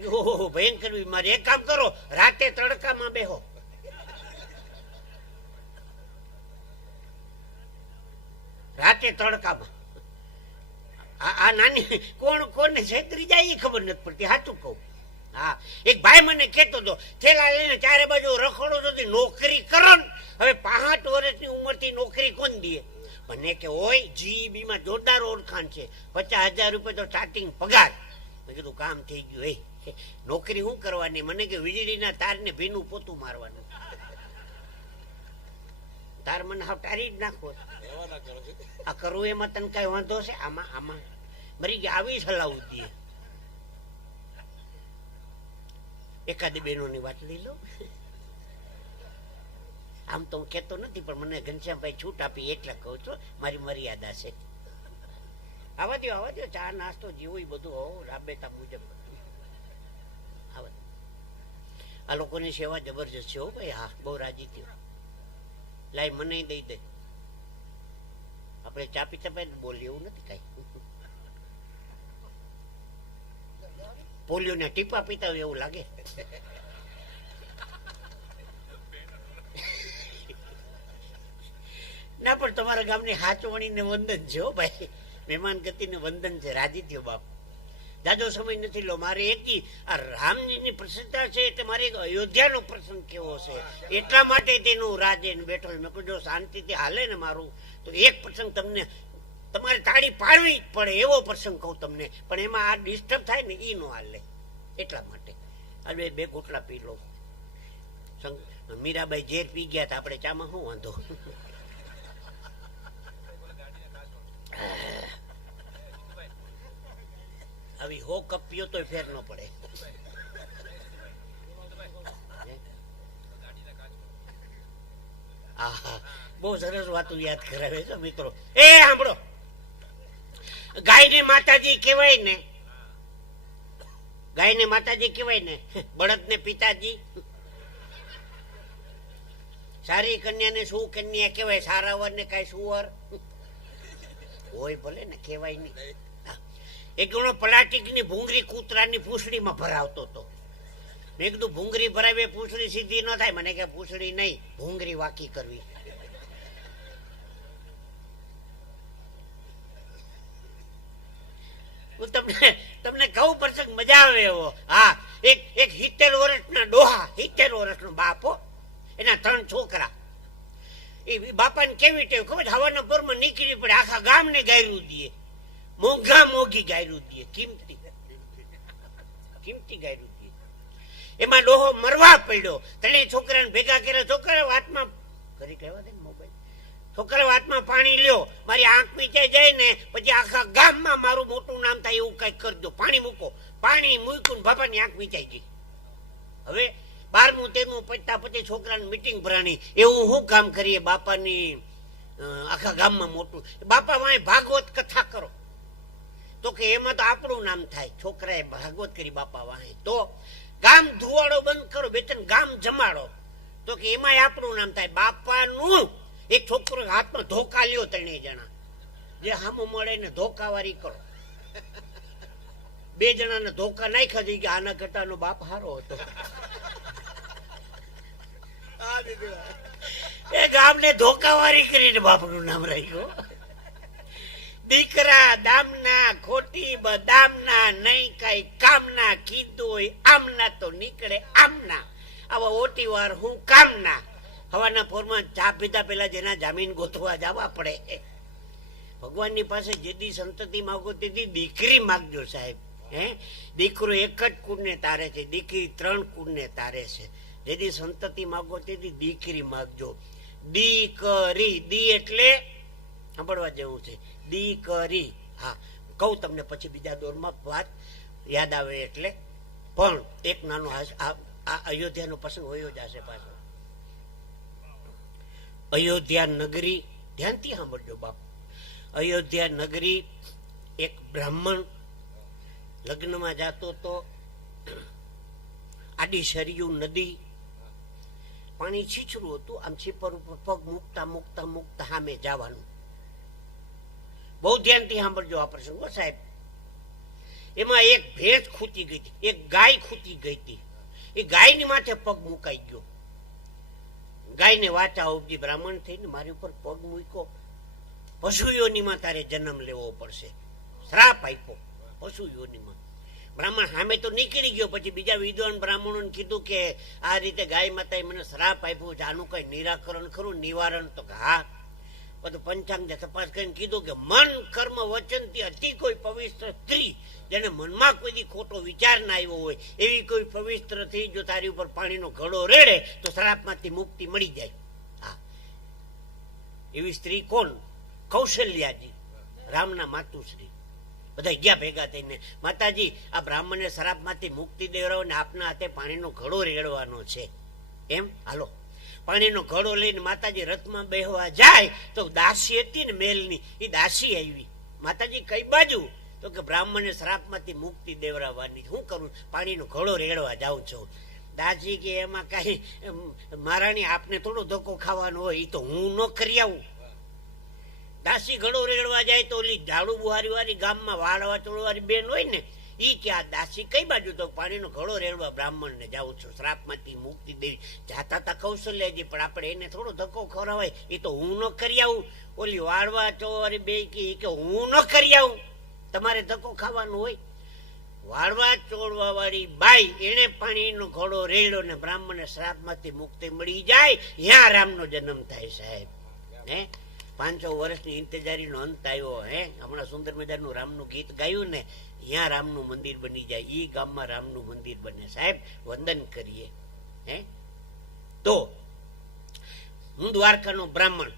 ભયંકર બીમારી. એક કામ કરો, રાતે તડકામાં બેહો. રાતે તડકામાં આ નાની કોણ કોને છેતરી જાય એ ખબર નથી પડતી. સાચું કહું. હા, એક ભાઈ મને કહેતો હતો થેલા લઈને ચારે બાજુ રખડો તો નોકરી કરો ને, હવે 65 વર્ષની ઉંમરથી નોકરી કોણ દે? મને કે હોય જીબી માં જોરદાર ઓળખાણ છે, 50,000 રૂપિયા તો સ્ટાર્ટિંગ પગાર. મેં કીધું કામ થઈ ગયું. નોકરી શું કરવાની? મને કે વીજળીના તારને ભીનું પોતું મારવાનું. તાર મને હાવ ટારી જ નાખવો. આ કરવું એમાં તને કઈ વાંધો છે? આમાં મરી ગયા આવી સલાવું દે. એકાદી બહેનોની વાત લઈ લો. આમ તો હું કેતો નથી, પણ મને ઘનશ્યામભાઈ છૂટ આપી એટલે કહું છું, મારી મર્યાદા છે. આવા દો ચા નાસ્તો જેવું બધું રાબેતા મુજબ. આ લોકોની સેવા જબરજસ્ત છે હો ભાઈ. હા, બહુ રાજી થયો. લાઈ મને દઈ દે. આપણે ચા પીતા ભાઈ બોલીએ એવું નથી કઈ. પોલિયો ને ટીપા પીતા હોય એવું લાગે. ના, પણ તમારા ગામની હાચવણીને વંદન છે હો ભાઈ. મહેમાન ગતિને વંદન છે. રાજી થયો બાપ. જાજો સમય નથી લો. મારે એકી આ રામજીની પ્રસિદ્ધતા છે એટલે મારે એક અયોધ્યાનો પ્રસંગ કેવો છે એટલા માટે તેનું રાજ એને બેઠો. મેં કહ્યું જો શાંતિથી હાલે ને મારું તો એક પ્રસંગ તમને તમારે તાળી પાડવી જ પડે એવો પ્રસંગ કહું તમને, પણ એમાં આ ડિસ્ટર્બ થાય ને એ નો હાલે. એટલા માટે હવે 2 ઘૂંટડા પી લો. મીરાબાઈ ઝેર પી ગયા હતા, આપણે ચામાં શું વાંધો? આવી હો કપ પીઓ તો ફેર ન પડે. બહુ સરસ વાતો યાદ કરાવે છે મિત્રો. એ સાંભળો, ગાયને માતાજી કહેવાય ને, ગાયને માતાજી કહેવાય ને, બળદને પિતાજી. સારી કન્યાને શું કન્યા કહેવાય? સારા વરને કઈ સુવર હોય ભલે ને, કહેવાય નહીં. એક ગણો પ્લાસ્ટિકની ભૂંગળી કૂતરાની પૂંછડીમાં ભરાવતો હતો. મેં કીધું ભૂંગળી ભરાવે પૂંછડી સીધી ન થાય. મને કે પૂંછડી નહીં, ભૂંગળી વાકી કરવી. હું તમને કહું પ્રસંગ મજા આવે એવો. હા, એક 70 વર્ષના ડોહા, 70 વર્ષનો બાપો, એના 3 છોકરા. એ બાપાને કેવી ટેવ ખબર? હવાના પરમાં નીકળી પડે, આખા ગામને ગાયરું દે. મોંઘી ગાયરું દે, કિંમતી ગાયરું દે. એમાં ડોહો મરવા પડ્યો. 3 છોકરાને ભેગા કર્યા. છોકરા વાતમાં ઘરે કહેવા દે ને મોબાઈલ. છોકરા વાતમાં પાણી લ્યો, મારી આંખ મીચાઈ જાય ને પછી આખા ગામમાં મારું મોટું નામ થાય એવું કઈક કરજો. પાણી મૂકો. પાણી મૂક્યું ને બાપાની આંખ મીચાઈ ગઈ. હવે 12મું 13મું પત્તા પછી છોકરાની મીટિંગ ભરાણી. એવું શું કામ કરીએ બાપાની આખા ગામમાં મોટું? બાપા વાંહે ભાગવત કથા કરો. તો કે એમાં તો આપણું નામ થાય. છોકરાએ ભાગવત કરી બાપા વાંહે. તો ગામ ધુવાડો બંધ કરો, 2-3 ગામ જમાડો. તો કે એમાં આપણું નામ થાય. બાપાનું એક છોકરો હાથમાં ધોકા લ્યો, 3 જણા જે હામું મળે ને ધોકાવારી કરો. 2 જણાને ધોકા નાખ્યા થઈ ગયા. આના કરતાનો બાપ હારો હતો. એ ગામને ધોકાવારી કરીને બાપનું નામ રાખ્યું. દીકરા દામના, ખોટી બદામના, નહીં કઈ કામના, કીધું હોય આમના તો નીકળે આમના. આવા ઓટી વાર હું કામ ના. હવાના પોરમાં ચા પીધા પેલા જેના જામીન ગોતવા જવા પડે. ભગવાનની પાસે જેથી સંતતિ માગો તેથી દીકરી માગજો સાહેબ. દીકરો એક જ કુળને તારે છે, દીકરી 3 કુળને તારે છે. જેથી સંતતિ માગો તેથી દીકરી માગજો. દીકરી, દી એટલે સાંભળવા જેવું છે, દીકરી. હા, કહું તમને પછી બીજા દોરમાં વાત યાદ આવે એટલે. પણ એક નાનો આ અયોધ્યાનો પ્રસંગ હોયો જ હશે પાછો. અયોધ્યા નગરી, ધ્યાનથી સાંભળજો બાપ. અયોધ્યા નગરી, એક બ્રાહ્મણ લગ્નમાં જાતો તો આડી સરયુ નદી, પાણી છીછરું હતું. આમ છીપર ઉપર પગ મૂકતા મૂકતા મૂકતા સામે જવાનું. બહુ ધ્યાનથી સાંભળજો આ પ્રસંગો સાહેબ. એમાં એક ભેંસ ખૂટી ગઈ હતી, એક ગાય ખૂટી ગઈ હતી. એ ગાયની માથે પગ મુકાઈ ગયો. ગાયને વાચા ઉપજી, બ્રાહ્મણ થઈને મારી ઉપર પગ મૂક્યો, પશુ યોનીમાં તારે જન્મ લેવો પડશે. શ્રાપ આપ્યો પશુ યોનીમાં. બ્રાહ્મણ સામે તો નીકળી ગયો. પછી બીજા વિદ્વાન બ્રાહ્મણોને કીધું કે આ રીતે ગાય માતાએ મને શ્રાપ આપ્યો છે, આનું કઈ નિરાકરણ ખરું, નિવારણ? તો હા. બધું પંચાંગ તપાસ કરીને કીધું કે મન કર્મ વચનથી અતિ કોઈ પવિત્ર સ્ત્રી જેને મનમાં કોઈ ખોટો વિચાર ના આવ્યો હોય એવી કોઈ પવિત્ર સ્ત્રી જો તારી ઉપર પાણીનો ઘડો રેડે તો શ્રાપમાંથી મુક્તિ મળી જાય. હા, એવી સ્ત્રી કોણ? કૌશલ્યાજી, રામના માતુશ્રી. બધા ગયા ભેગા થઈને, માતાજી આ બ્રાહ્મણને શ્રાપમાંથી મુક્તિ દેવરાવો ને આપના હાથે પાણીનો ઘડો રેડવાનો છે. એમ હાલો. પાણીનો ઘડો લઈને માતાજી રથમાં બેહવા જાય તો દાસી હતી ને મેલની, એ દાસી આવી. માતાજી કઈ બાજુ? તો કે બ્રાહ્મણને શ્રાપમાંથી મુક્તિ દેવરાવવાની. શું કરું? પાણીનો ઘડો રેડવા જાઉં છું. દાસી કે એમાં કઈ મહારાણી આપને થોડો ધક્કો ખાવાનો હોય, એ તો હું ન કરી આવું. દાસી ઘડો રેડવા જાય તો ઓલી ઝાડુ બુહારી વાળી ગામમાં વાળવા ચોળવાળી બેન હોય ને, ઈ કે આ દાસી કઈ બાજુ? તો પાણીનો ઘડો રેડવા બ્રાહ્મણ ને જાઉં છું, શ્રાપમાંથી મુક્તિ દેવી. જાતા તા કૌશલ્યજી, પણ આપણે એને થોડો ધક્કો ખવડાવાય, એ તો હું ન કરી આવું. ઓલી વાળવા ચોળવાળી બે કે હું ન કરી આવું, તમારે ધક્કો ખાવાનો હોય. વાળવા ચોળવા વાળી બાઈ એને પાણીનો ઘડો રેડ્યો ને બ્રાહ્મણને શ્રાપમાંથી મુક્તિ મળી જાય. ત્યાં રામનો જન્મ થાય સાહેબ. 500 વર્ષની ઇંતજારીનો અંત આવ્યો. હમણાં સુંદર મજાનું રામનું ગીત ગાયું ને, ત્યાં રામનું મંદિર બની જાય. ઈ ગામમાં રામનું મંદિર બને સાહેબ. વંદન કરીએ. તો હું દ્વારકાનો બ્રાહ્મણ,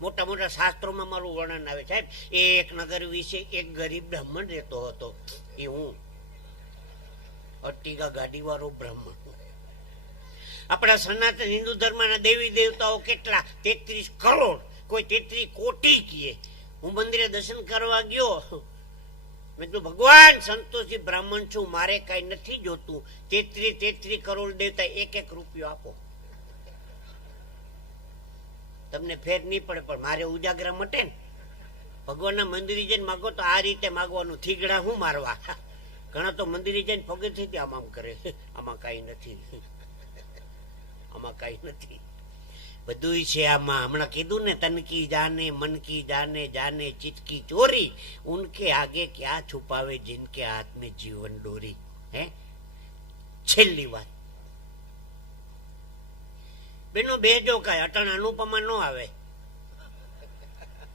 મોટા મોટા શાસ્ત્રોમાં મારું વર્ણન આવે સાહેબ. એક નગર વિશે એક ગરીબ બ્રાહ્મણ રહેતો હતો. એ હું અટ્ટીગા ગાડી વાળો બ્રાહ્મણ. આપણા સનાતન હિન્દુ ધર્મના દેવી દેવતાઓ કેટલા? 33 કરોડ, કોઈ 33 કોટી કીએ. હું મંદિરે દર્શન કરવા ગયો. મેં તો ભગવાન સંતોષી બ્રાહ્મણ છું, મારે કઈ નથી જોતું. 33 કરોડ દેવતા 1 રૂપિયો આપો. તમને ફેર નહીં પડે, પણ મારે ઉજાગરા મટે ને. ભગવાનના મંદિરે જઈને માગો તો આ રીતે માગવાનું, થીગડા હું મારવા. ઘણા તો મંદિરે જઈને પગથિયે આમ આમ કરે. આમાં કઈ નથી, આમાં કઈ નથી. બધું છે આમાં. હમણાં કીધું ને, તન કી જાને મન કી જાને, જાને ચિત્ત કી ચોરી, ઉનકે આગે ક્યાં છુપાવે જિનકે હાથ में जीवन डोरी. છેલ્લી વાત બેનો, બેજો કાય અટણ અનુપમા નો આવે.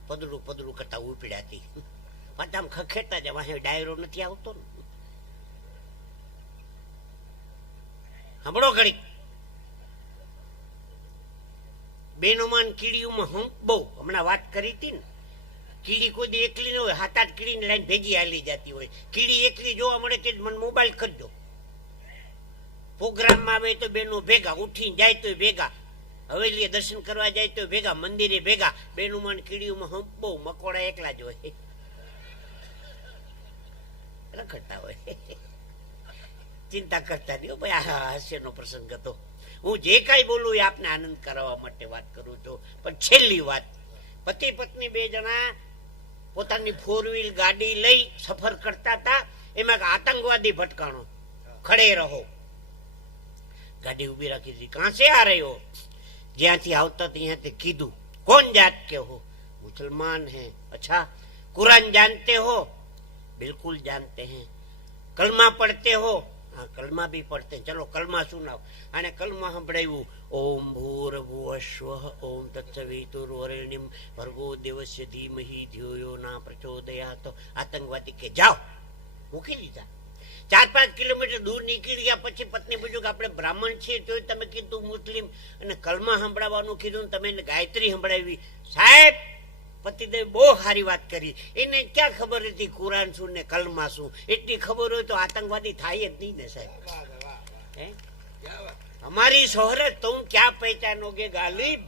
પદડું પદડું કરતા ઉપડ્યાતી પાછા આમ ખખેતા જ. વાહે ડાયરો નથી આવતો ને. સાંભળો ઘડી. બેનોમાન કીડીઓમાં હું બહુ હમણાં વાત કરી હતી ને, કીડી કોઈ દી એકલી ન હોય, 7-8 કીડીને લાઈન ભેગી હાલી જતી હોય. કીડી એકલી જોવા મળે તે મને મોબાઈલ કરજો. પ્રોગ્રામમાં આવે તો બેનો ભેગા, ઉઠીને જાય તો ભેગા, હવેલી દર્શન કરવા જાય તો ભેગા, મંદિરે ભેગા. બેનોમાન કીડીઓમાં હું બહુ, મકોડા એકલા જ હોય, રખડતા હોય. ચિંતા કરતા નહીં ભાઈ. આ હાસ્યનો પ્રસંગ હતો. હું જે કઈ બોલું એ આપને આનંદ કરાવવા માટે વાત કરું છું. પણ છેલ્લી વાત, પતિ પત્ની 2 જણા પોતાની 4 વ્હીલ ગાડી લઈ સફર કરતા હતા. એમાં આતંકવાદી ભટકાણો. ખડે રહો. ગાડી ઉભી રાખી દીધી. કહાં સે આ રહે હો? જ્યાંથી આવતા ત્યાંથી કીધું, કોણ જાત કે હો? મુસલमान हैं. अच्छा, कुरान जानते हो? बिल्कुल जानते हैं. कलमा पढ़ते हो? હા, કલમા બી પડતે. ચલો કલમા સુનાવ. અને કલમા સંભળાવ્યું, ઓમ ભૂર્ભુવસ્વઃ ઓમ તત્સવિતુર્વરેણ્યમ ભર્ગો દેવસ્ય ધીમહિ ધિયો યો ના પ્રચોદયાત. આતંકવાદી કે જાઓ, મૂકી દીધા. 4-5 કિલોમીટર દૂર નીકળી ગયા પછી પત્ની પૂછ્યું કે આપણે બ્રાહ્મણ છીએ તોય તમે કીધું મુસ્લિમ, અને કલમા સંભળાવવાનું કીધું, તમે ગાયત્રી સંભળાવી. સાહેબ, પતિદેવ બહુ સારી વાત કરી. એને ક્યાં ખબર હતી કુરાન શું ને કલમા શું? એટલી ખબર હોય તો આતંકવાદી થાય જ નહીં ને સાહેબ. हमारी शोहरत तुम क्या पहचानोगे गालिब,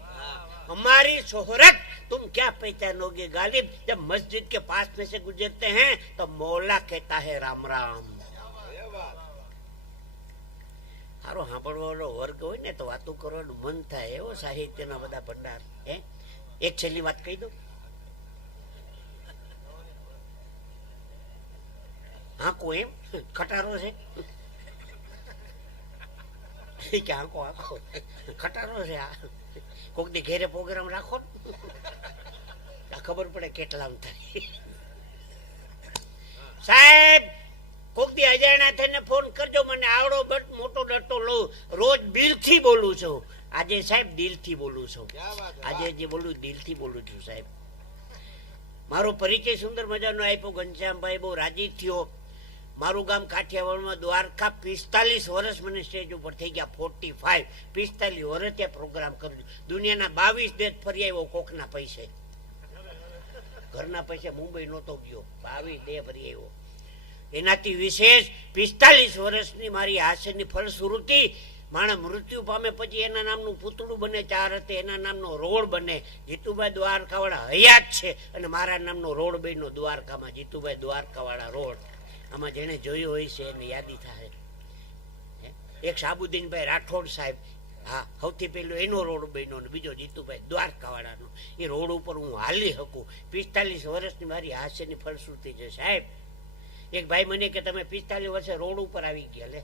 हमारी शोहरत तुम क्या पहचानोगे गालिब. जब मस्जिद के पास में से गुजरते हैं तो मौला कहता है राम राम. હારો સાંભળવાનો વર્ગ હોય ને તો વાતો કરવાનું મન થાય એવો સાહિત્યના બધા ભંડાર. એક છેલ્લી વાત કહી દો. આંકો એમ ખટારો છે કે આંકો આંકો ખટારો છે. આ કોક દી ઘેરે પ્રોગ્રામ રાખો ખબર પડે કેટલા થાય. સાહેબ, કોક દી અજાણ્યા થઈને ફોન કરજો, મને આવડો મોટો ડટ્ટો લઉં. રોજ દિલ થી બોલું છું. આજે સાહેબ દિલ થી બોલું છું. આજે જે બોલું દિલ થી બોલું છું સાહેબ. મારો પરિચય સુંદર મજાનો આપ્યો. ઘનશ્યામભાઈ બહુ રાજી થયો. મારું ગામ કાઠિયાવાડમાં દ્વારકા. 45 વર્ષ મને સ્ટેજ ઉપર થઈ ગયા. 45 વર્ષ ત્યાં પ્રોગ્રામ કર્યો. દુનિયાના 22 દેશ ફરી આવ્યો કોકના પૈસે. ઘરના પૈસે મુંબઈ નહોતો ગયો. 22 દેશ ફરી આવ્યો. એનાથી વિશેષ 45 વર્ષની મારી હાસ્યની ફલશ્રુતિ, માણસ મૃત્યુ પામે પછી એના નામનું પૂતળું બને 4 રસ્તે, એના નામનો રોડ બને. જીતુભાઈ દ્વારકાવાળા હયાત છે અને મારા નામનો રોડ બન્યો દ્વારકામાં, જીતુભાઈ દ્વારકાવાળા રોડ. આમાં જેને જોયું હોય છે એને યાદી થાય. એક સાબુદ્દીનભાઈ રાઠોડ સાહેબ, હા, સૌથી પહેલો એનો રોડ બન્યો, ને બીજો જીતુભાઈ દ્વારકાવાળાનો. એ રોડ ઉપર હું હાલી શકું. 45 વર્ષની મારી હાસ્યની ફલશ્રુતિ છે સાહેબ. એક ભાઈ મને કે તમે 45 વર્ષે રોડ ઉપર આવી ગયા. લે,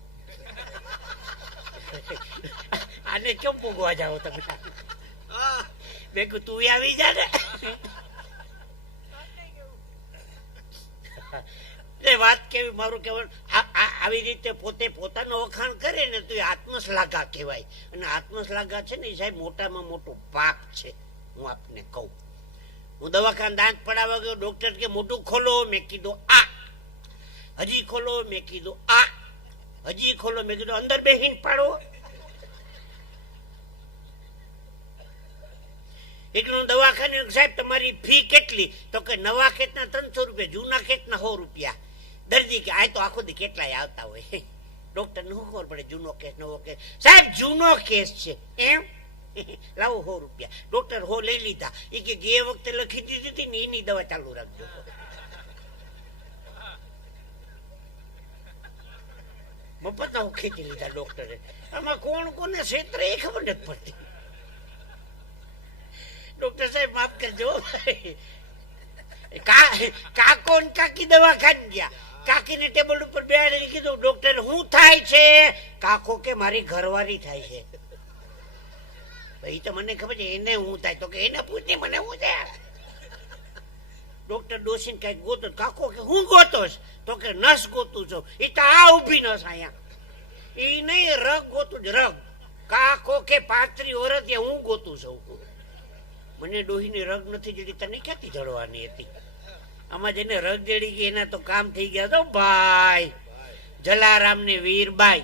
આને કેમ પૂગવા જાઓ તમે? મેં કહ્યું તું આવી જા ને. વાત કેવી, મારું કહેવાનું આવી રીતે પોતે પોતાનું વખાણ કરે ને તો એ આત્મશ્લાઘા કહેવાય. અને આત્મશ્લાઘા છે ને સાહેબ મોટામાં મોટું પાપ છે. હું આપને કહું, હું દવાખાના દાંત પડાવવા ગયો. ડોક્ટર કે મોઢું ખોલો. મેં કીધું આ. હજી ખોલો. મેં કીધું આ. હજી ખોલો. મેં કીધું અંદર બેહીન પાડો. એટલે દવાખાને સાહેબ તમારી ફી કેટલી? તો કે નવા ખેતના 300 રૂપિયા, જૂના ખેતના 100 રૂપિયા. દર્દી કે આ તો આખો દી કેટલાય આવતા હોય. ડોક્ટર ને શું ખબર પડે જૂનો કેસ નવો કેસ? સાહેબ જૂનો કેસ છે એમ, લાવો 100 રૂપિયા. ડોક્ટર 100 લઈ લીધા. એ કે ગે વખતે લખી દીધી હતી ને એની દવા ચાલુ રાખજો. મફત ખેંચી લીધા ડોક્ટરે. આમાં કોણ કોને ક્ષેત્ર એ ખબર નથી પડતી. ડોક્ટર સાહેબ માફ કરજો. કાકો ને કાકી દવાખાને ગયા. કાકીને ટેબલ ઉપર બેહાડીને કીધું ડોક્ટર શું થાય છે? કાકો કે મારી ઘરવાળી થાય છે. ભાઈ તો મને ખબર છે એને હું થાય. તો કે એને પૂછને મને હું થાય. ડોક્ટર ડોસીને કઈક ગોતો. કાકો કે હું ગોતોશ? તો કે નસ ગોતું છું. એ તો આ ઉભી નસ અહીંયા. એ નહીં રગ ગોતું જ રગ. કાકો કે 35 વર્ષ હું ગોતું છું. મને ડોહીની રગ નથી જડી, તને ક્યાંથી જડવાની હતી? આમાં જેને રગ જડી ગઈ એના તો કામ થઈ ગયા. તો ભાઈ જલારામ ને વીરબાઈ,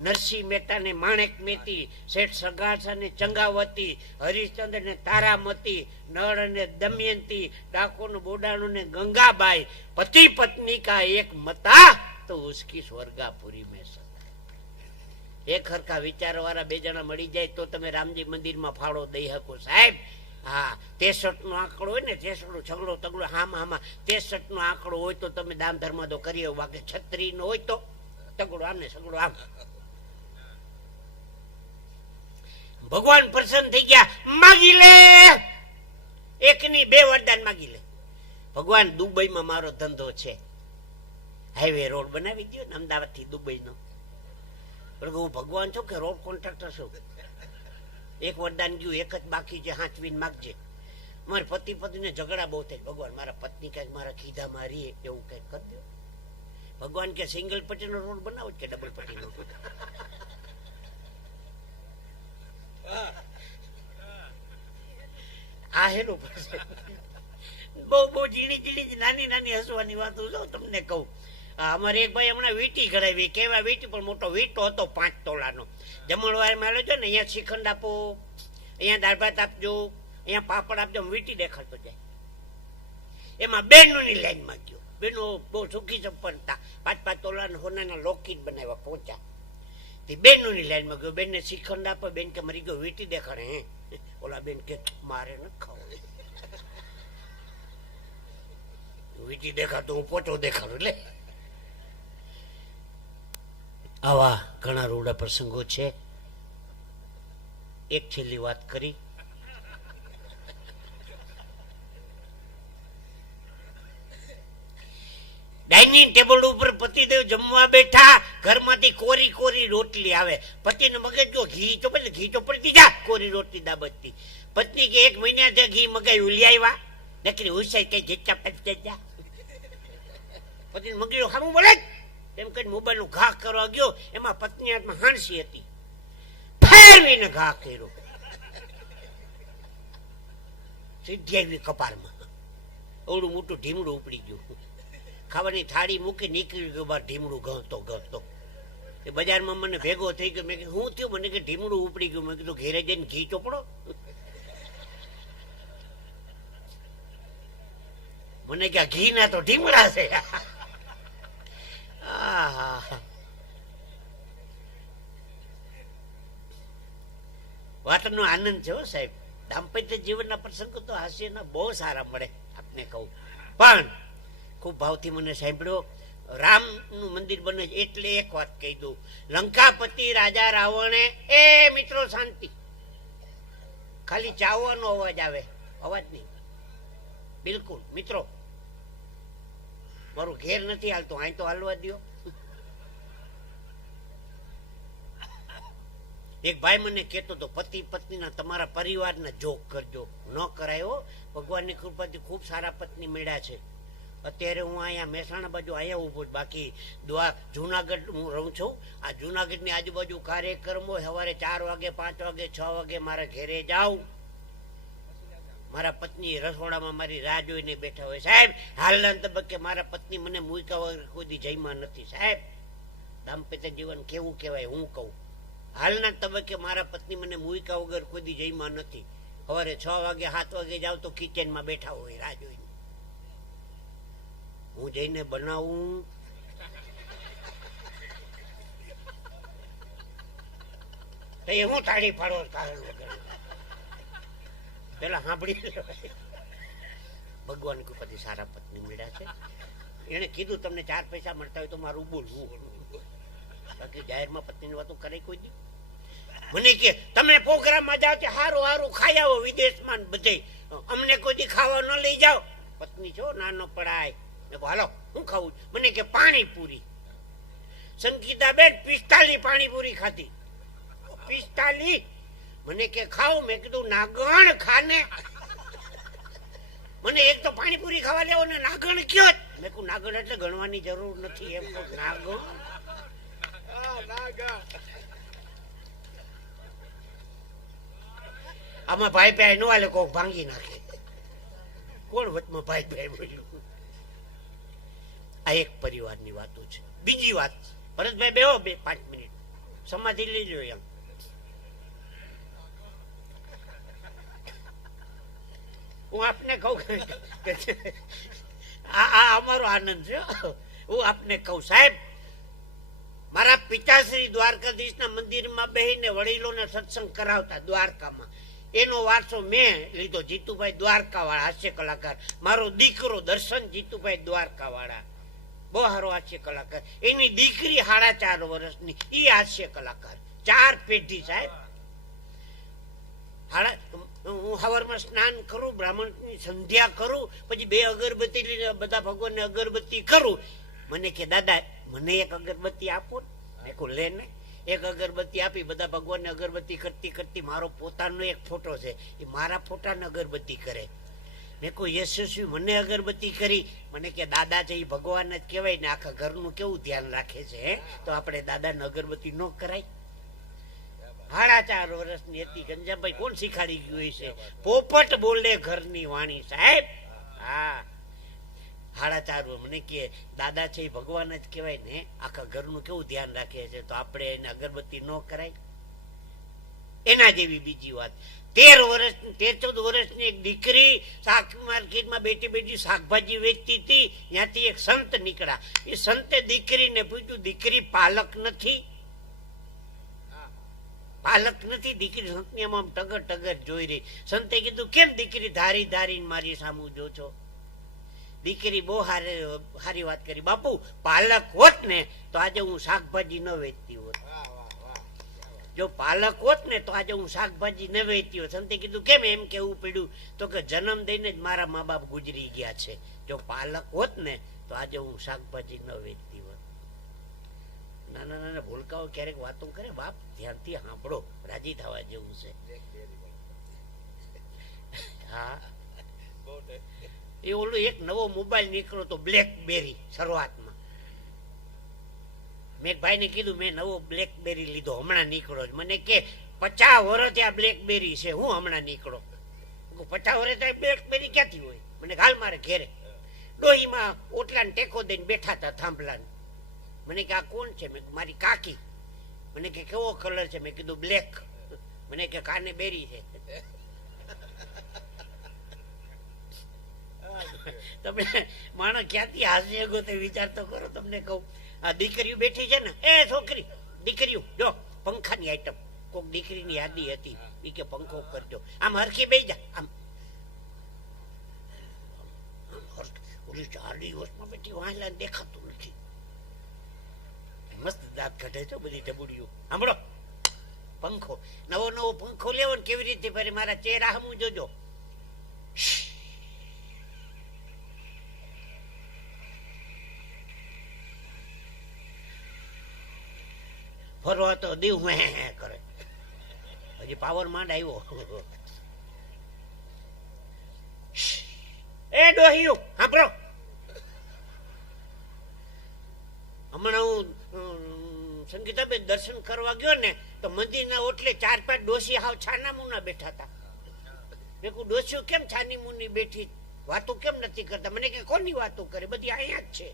નરસિંહ મહેતા ને માણેક મેતી, શેઠ સગાસા ને ચંગાવતી, હરિશ્ચંદ્ર ને તારામતી, નળ ને દમયંતી, ડાકોર બોડાણું ને ગંગાબાઈ. પતિ પત્ની કા એક મતા તો ઉસકી સ્વર્ગાપુરી में सता. એક હરખા વિચારો વાળા 2 જણા મળી જાય તો તમે રામજી મંદિરમાં ફાળો દઈ શકો સાહેબ. હા, 63 નો આંકડો હોય ને, 63 છગડો તગડો હામાં 63 નો આંકડો હોય તો તમે દાન ધર્મ તો કરી. બાકી 36 નો હોય તો તગડો આમ ને સગડો આમ. ભગવાન પ્રસન્ન થઈ ગયા. માગી લે, એકની 2 વરદાન માગી લે. ભગવાન દુબઈમાં મારો ધંધો છે, હાઈવે રોડ બનાવી દો ને અમદાવાદ થી દુબઈ નો. હું ભગવાન છું કે રોડ કોન્ટ્રાક્ટર છું? એક વરદાન ગયું, એક જ બાકી છે, હાંચવીને માગજે. મારા પતિ પત્નીને ઝઘડા બહુ થાય. ભગવાન મારા પત્ની કઈક મારા ખીધા મારી એવું કઈક કરી દો. ભગવાન કે સિંગલ પટ્ટીનો રોડ બનાવો કે ડબલ પટ્ટીનો? આ હેલું બહુ બહુ ઝીણી ઝીણી નાની નાની હસવાની વાતો જો તમને કહું. અમારે એક ભાઈ હમણાં વીંટી કરાવી, કેવા વીંટી પણ મોટો વીંટો હતો 5 તોલાનો. જમણવાર માં છે ને, અહીંયા શ્રીખંડ આપો, અહીંયા દાળ ભાત આપજો, અહીંયા પાપડ આપજો, વીંટી દેખાડતો જાય. એમાં બહેનોની લાઈનમાં ગયો. બહેનો બહુ સુખી સંપન્નતા, 5-5 તોલાના હોનાના લોકીટ બનાવ્યા પહોંચ્યા. તે બહેનોની લાઈનમાં ગયો. બેનને શ્રીખંડ આપો, બેન કે મરી ગયો, વીંટી દેખાડે. હે ઓલા બેન કે મારે ન ખાવું, વીંટી દેખાતો હું પોચો દેખાડું. એટલે આવા ઘણા રૂડા પ્રસંગો છે. એક છેલ્લી વાત કરી. ડાઇનિંગ ટેબલ ઉપર પતિદેવ જમવા બેઠા, ઘરમાંથી કોરી કોરી રોટલી આવે. પતિને મગજ જો ઘી ચોપડે, ઘી ચોપડતી જા, કોરી રોટલી દાબતતી. પત્ની કે 1 મહિના થી ઘી મગાવ્યું, લઈ આવ્યા નકરી હુસાઈ કઈ જેચા પચા જા. પતિને મગજો ખામું બોલે એમ કઈ મોબાઈલ નું ઘા કરવા ગયો. એમાં પત્ની હાથમાં હાંસી હતી, ફેરવીને ઘા કર્યો, સીધી આવી કપાળમાં. ઓલું મોટું ઢીમડું ઉપડી ગયું. ખાવાની થાળી મૂકી નીકળી ગયો બહાર, ઢીમડું ગણતો ગણતો. એ બજારમાં મને ભેગો થઈ ગયો. મેં કીધું શું થયું? મને કે ઢીમડું ઉપડી ગયું. મેં કીધું ઘેરે જઈને ઘી ચોપડો. મને કે ઘી ના તો ઢીમડા છે. વાતનો આનંદ છે સાહેબ. દાંપત્ય જીવનના પ્રસંગો તો હાસ્યના બહુ સારા મળે આપને કહું. પણ ખૂબ ભાવથી મને સાંભળ્યો. રામ નું મંદિર બને એટલે એક વાત કહી દઉં. લંકાપતિ રાજા રાવણે, એ મિત્રો શાંતિ, ખાલી ચાવવાનો અવાજ આવે, અવાજ નહીં બિલકુલ. મિત્રો મારું ઘેર નથી હાલતું, અહીં તો હાલવા દો. એક ભાઈ મને કહેતો હતો, પતિ પત્નીના તમારા પરિવારના જોગ કરજો. ન કરાયો. ભગવાનની કૃપાથી ખૂબ સારા પત્ની મળ્યા છે. અત્યારે હું અહીંયા મહેસાણા બાજુ અહીંયા ઉભો છું. બાકી જુનાગઢ હું રહું છું. આ જુનાગઢની આજુબાજુ કાર્યક્રમ હોય, સવારે 4 વાગે 5 વાગે 6 વાગે મારા ઘેરે જાઉં. મારા પત્ની રસોડામાં મારી રાહ જોઈને બેઠા હોય. સાહેબ હાલના તબક્કે મારા પત્ની મને મૂક્યા વગર કોઈ દી જઈમાં નથી. સાહેબ દાંપત્ય જીવન કેવું કહેવાય હું કહું. હાલના તબક્કે મારા પત્ની મને મૂક્યા વગર કોઈ દી જઈમાં નથી. સવારે 6 વાગે 7 વાગે જાવ તો કિચનમાં બેઠા હોય રાહ જોઈને. હું જઈને બનાવું, તો એ હું તાળી પાડો કારણ પેલા સાંભળી. ભગવાન કૃપાથી સારા પત્ની મળ્યા છે. એને કીધું તમને 4 પૈસા મળતા હોય તો મારું બોલવું, બાકી જાહેરમાં પત્નીની વાતો કરે કોઈ દી. મને કે તમે પ્રોગ્રામમાં જાઓ હારું હારું ખાઈ આવો વિદેશમાં બધે, અમને કોઈ દી ખાવા ન લઈ જાઓ. પત્ની છો નાનો પડાય. હાલો હું ખાવું? મને કે પાણીપુરી. સંગીતા બેન 45 પાણીપુરી ખાધી. 45. મને કે ખાવ? મેં કીધું નાગણ ખાને. મને એક તો પાણીપુરી ખાવા લેવો ને નાગણ કયો? મેં કહું નાગણ એટલે ગણવાની જરૂર નથી એમ. નાગણ આમાં ભાઈ ભાઈ નો હાલે, કોક ભાંગી નાખે. કોણ વચમાં ભાઈ ભાઈ બોલ્યું? આ એક પરિવારની વાતો છે. બીજી વાત, ભરતભાઈ બેહો 5 મિનિટ, સમાધિ લઈ લો. એમ હું આપને કહું, આ અમારો આનંદ છે. હું આપને કહું સાહેબ, મારા પિતાશ્રી દ્વારકાધીશના મંદિરમાં બેહીને વડીલોને સત્સંગ કરાવતા દ્વારકામાં. એનો વારસો મેં લીધો. જીતુભાઈ દ્વારકા વાળા હાસ્ય કલાકાર. મારો દીકરો દર્શન જીતુભાઈ દ્વારકા વાળા બહુ સારો હાસ્ય કલાકાર. એની દીકરી 4.5 વર્ષની, એ હાસ્ય કલાકાર. 4 પેઢી સાહેબ. હું સવારમાં સ્નાન કરું, બ્રાહ્મણની સંધ્યા કરું, પછી 2 અગરબત્તી લઈને બધા ભગવાનને અગરબત્તી કરું. મને કે દાદા મને એક અગરબત્તી આપો. મેં કહું લે ને. એક અગરબત્તી આપી, બધા ભગવાનને અગરબત્તી કરતી કરતી મારો પોતાનો એક ફોટો છે, એ મારા ફોટાને અગરબત્તી કરે. મેં કોઈ યશસ્વી મને અગરબત્તી કરી, મને કે દાદા છે એ ભગવાન જ કહેવાય ને, આખા ઘરનું કેવું ધ્યાન રાખે છે, હે તો આપણે દાદાને અગરબત્તી ન કરાય? 4.5 વર્ષની હતી ગંજાભાઈ, કોણ શીખાડી ગયું છે? પોપટ બોલે ઘરની વાણી સાહેબ. હા 4.5 મને કે દાદા છે એ ભગવાન જ કહેવાય ને, આખા ઘરનું કેવું ધ્યાન રાખે છે, તો આપણે એને અગરબત્તી ન કરાય? એના જેવી બીજી વાત, 13-14 વર્ષની એક દીકરી શાક માર્કેટમાં બેઠી બેઠી શાકભાજી વેચતી હતી, ત્યાંથી એક સંત નીકળ્યા. એ સંતે દીકરીને પૂછ્યું, દીકરી પાલક નથી? પાલક નથી. દીકરી સંતની આમ ટગર ટગર જોઈ રહી. સંતે કીધું, કેમ દીકરી ધારી ધારીને મારી સામું જો છો? દીકરી બહુ સારી વાત કરી, બાપુ પાલક હોત ને તો આજે હું શાકભાજી ન વેચતી હોત. જો પાલક હોત ને તો આજે હું શાકભાજી ન વેચતી હોત. સંતે કીધું, કેમ એમ કેવું પડ્યું? તો કે જન્મ દઈને જ મારા મા બાપ ગુજરી ગયા છે, જો પાલક હોત ને તો આજે હું શાકભાજી ન વેચતી હોત. નાના નાના ભૂલકાઓ ક્યારેક વાતો કરે, બાપ ધ્યાનથી સાંભળો, રાજી થવા જેવું છે. હા એ ઓલું એક નવો મોબાઈલ નીકળ્યો તો બ્લેકબેરી. શરૂઆતમાં મેં ભાઈ ને કીધું, મેં નવો બ્લેકબેરી લીધો, હમણાં નીકળો. મને કે 50 વર્ષ આ બ્લેકબેરી છે, હું હમણાં નીકળો. 50 વર્ષ બ્લેકબેરી ક્યાંથી હોય? મને હાલ મારે ઘેરે ડોહીમાં ઓટલાને ટેકો દઈને બેઠા હતા થાંભલાને. મને કે આ કોણ છે? મેં મારી કાકી. મને કે કેવો કલર છે? મેં કીધું બ્લેક. મને કે કાને બેરી છે. તમે માણસ ક્યાંથી હાસ્ય ગોતે વિચાર તો કરો. તમને કહું, આ દીકરીઓ બેઠી છે ને, એ છોકરી દીકરીઓ જો પંખાની આઈટમ, કોક દીકરીની યાદી હતી, એ કે પંખો કરજો, આમ હરખી બેસી જા, આમ ઓલી 4 દિવસમાં બેઠી વાંચલા દેખાતું નથી. મસ્ત દાંત કાઢે છે બધી ટબુડીઓ. સાંભળો, પંખો નવો નવો પંખો લેવો ને કેવી રીતે ફરે, મારા ચહેરા હમું જોજો. ફરવા તો દીવ કરે, હજી પાવર માંડ આવ્યો. એ ડોહિયું સાંભળો, હમણાં હું સંગીતાબેન દર્શન કરવા ગયો ને તો મંદિરના ઓટલે 4-5 ડોસી હાવ છાના મુના બેઠા હતા. મેં કહું, ડોસીઓ કેમ છાની મુની બેઠી, વાતો કેમ નથી કરતા? મને કે કોની વાતો કરે, બધી અહીંયા જ છે.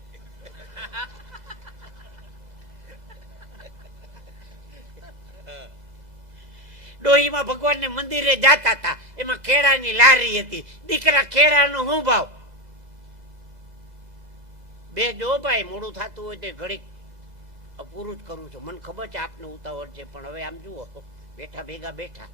ડોહીમાં ભગવાનને મંદિરે જાતા હતા, એમાં કેળાની લારી હતી. દીકરા કેળાનો હું ભાવ? બે જો ભાઈ, મોડું થતું હોય તો ઘડીક પૂરું જ કરું છું. મને ખબર છે આપને ઉતાવળ છે, પણ હવે આમ જુઓ, બેઠા ભેગા બેઠા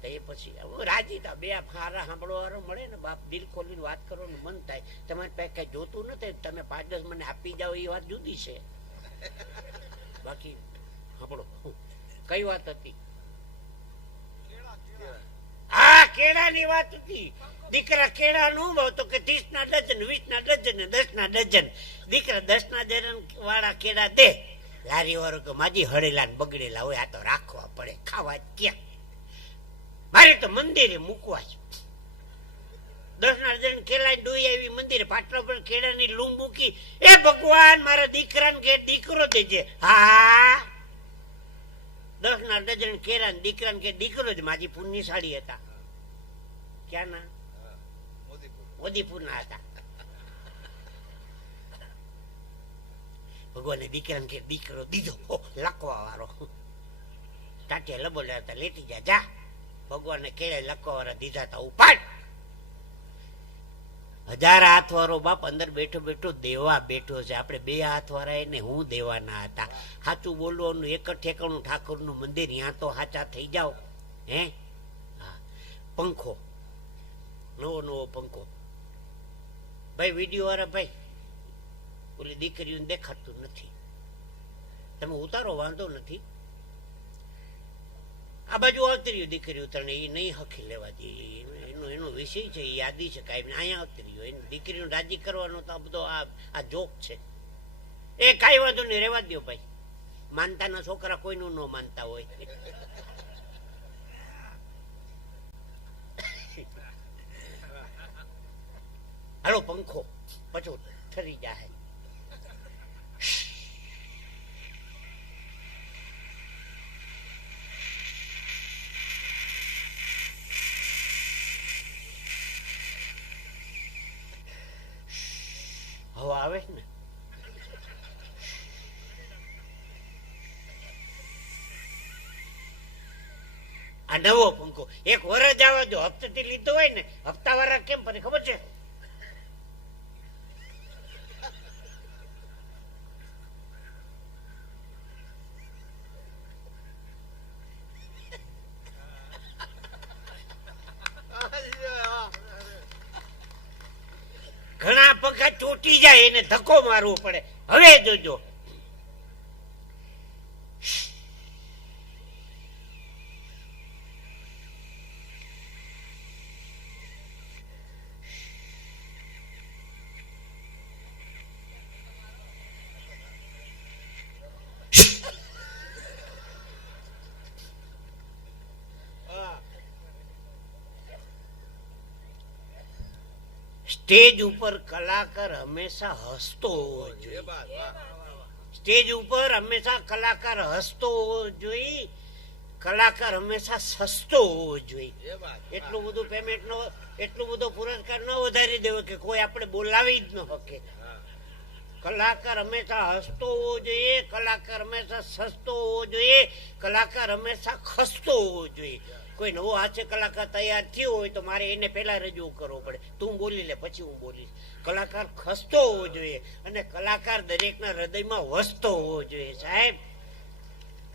તો એ પછી રાજી થા. બે હારા સાંભળો વાળો મળે ને બાપ, દિલ ખોલીને વાત કરો ને મન થાય. તમારી પાસે કઈ જોતું નથી, તમે 5-10 મને આપી જાઓ એ વાત જુદી છે. બાકી સાંભળો, કઈ વાત હતી? હા, કેળાની વાત હતી. દીકરા કેળા નું ભાવ તો કે 30 ના ડઝન, 20 ના ડઝન, 10 ના ડઝન. દીકરા 10 ના ડઝન વાળા કેળા દે. લારી વાળો કે માજી હળેલા ને બગડેલા હોય, આ તો રાખવા પડે, ખાવા ક્યાં, મારે તો મંદિરે મૂકવા છે. 10 ના ડઝન કેળા ડોઈ આવી મંદિરે, પાટલા પર કેળાની લૂમ મૂકી. એ ભગવાન, મારા દીકરાને કે દીકરો દેજે. હા, 10 ના ડઝન કેળા દીકરાને કે દીકરો જ. માજી પુણ્યશાળી હતા. ક્યાં ના? મોદીપુર ના હતા. ભગવાને દીકરાને કે દીકરો દીધો, લખવા વાળો. ટાટિયા લબોડ્યા હતા, લેતી જા જા. ભગવાને કેળે લખવા વાળા દીધા હતા, ઉપાડ. 1000 હાથ વાળો બાપ અંદર બેઠો બેઠો દેવા બેઠો છે. આપણે 2 હાથ વાળા એને હું દેવાના હતા. સાચું બોલવાનું એક જ ઠેકાણું, ઠાકોરનું મંદિર, ત્યાં તો સાચા થઈ જાઓ. હે હા, પંખો નવો નવો પંખો. ભાઈ વિડીયો વાળા ભાઈ, ઓલી દીકરીઓને દેખાતું નથી, તમે ઉતારો વાંધો નથી. આ બાજુ આવતી રહ્યું દીકરીઓ, તને એ નહીં હખી લેવા દે. એનો વિષય છે, એ યાદી છે કાંઈ. અહીંયા આવતી રહ્યું, એને દીકરીને રાજી કરવાનો તો આ બધો આ જોક છે. એ કાંઈ વાંધો નહીં, રહેવા દો ભાઈ. માનતાના છોકરા કોઈનું ન માનતા હોય. હાલો પંખો પછી ઠરી જાય. હવા આવે ને આ નવો પંખો એક વરસ જવા જો હપ્તાથી લીધો હોય ને હપ્તા વાળા કેમ પડે ખબર છે? ઘણા પંખા ચોટી જાય એને ધક્કો મારવો પડે. હવે જોજો સ્ટેજ ઉપર કલાકાર હંમેશા હસતો હોવો જોઈએ. સ્ટેજ ઉપર હંમેશા કલાકાર હસતો હોવો જોઈએ. કલાકાર હંમેશા સસ્તો હોવો જોઈએ. એટલું બધું પેમેન્ટ નો એટલું બધો પુરસ્કાર ન વધારી દેવો કે કોઈ આપણે બોલાવી જ ન શકે. કલાકાર હંમેશા હસતો હોવો જોઈએ. કલાકાર હંમેશા સસ્તો હોવો જોઈએ. કલાકાર હંમેશા ખસતો હોવો જોઈએ. કોઈ નવો હાસ્ય કલાકાર તૈયાર થયો હોય તો મારે એને પહેલા રજૂ કરવો પડે. તું બોલી લે પછી હું બોલીશ. કલાકાર ખસતો હોવો જોઈએ અને કલાકાર દરેકના હૃદયમાં વસતો હોવો જોઈએ. સાહેબ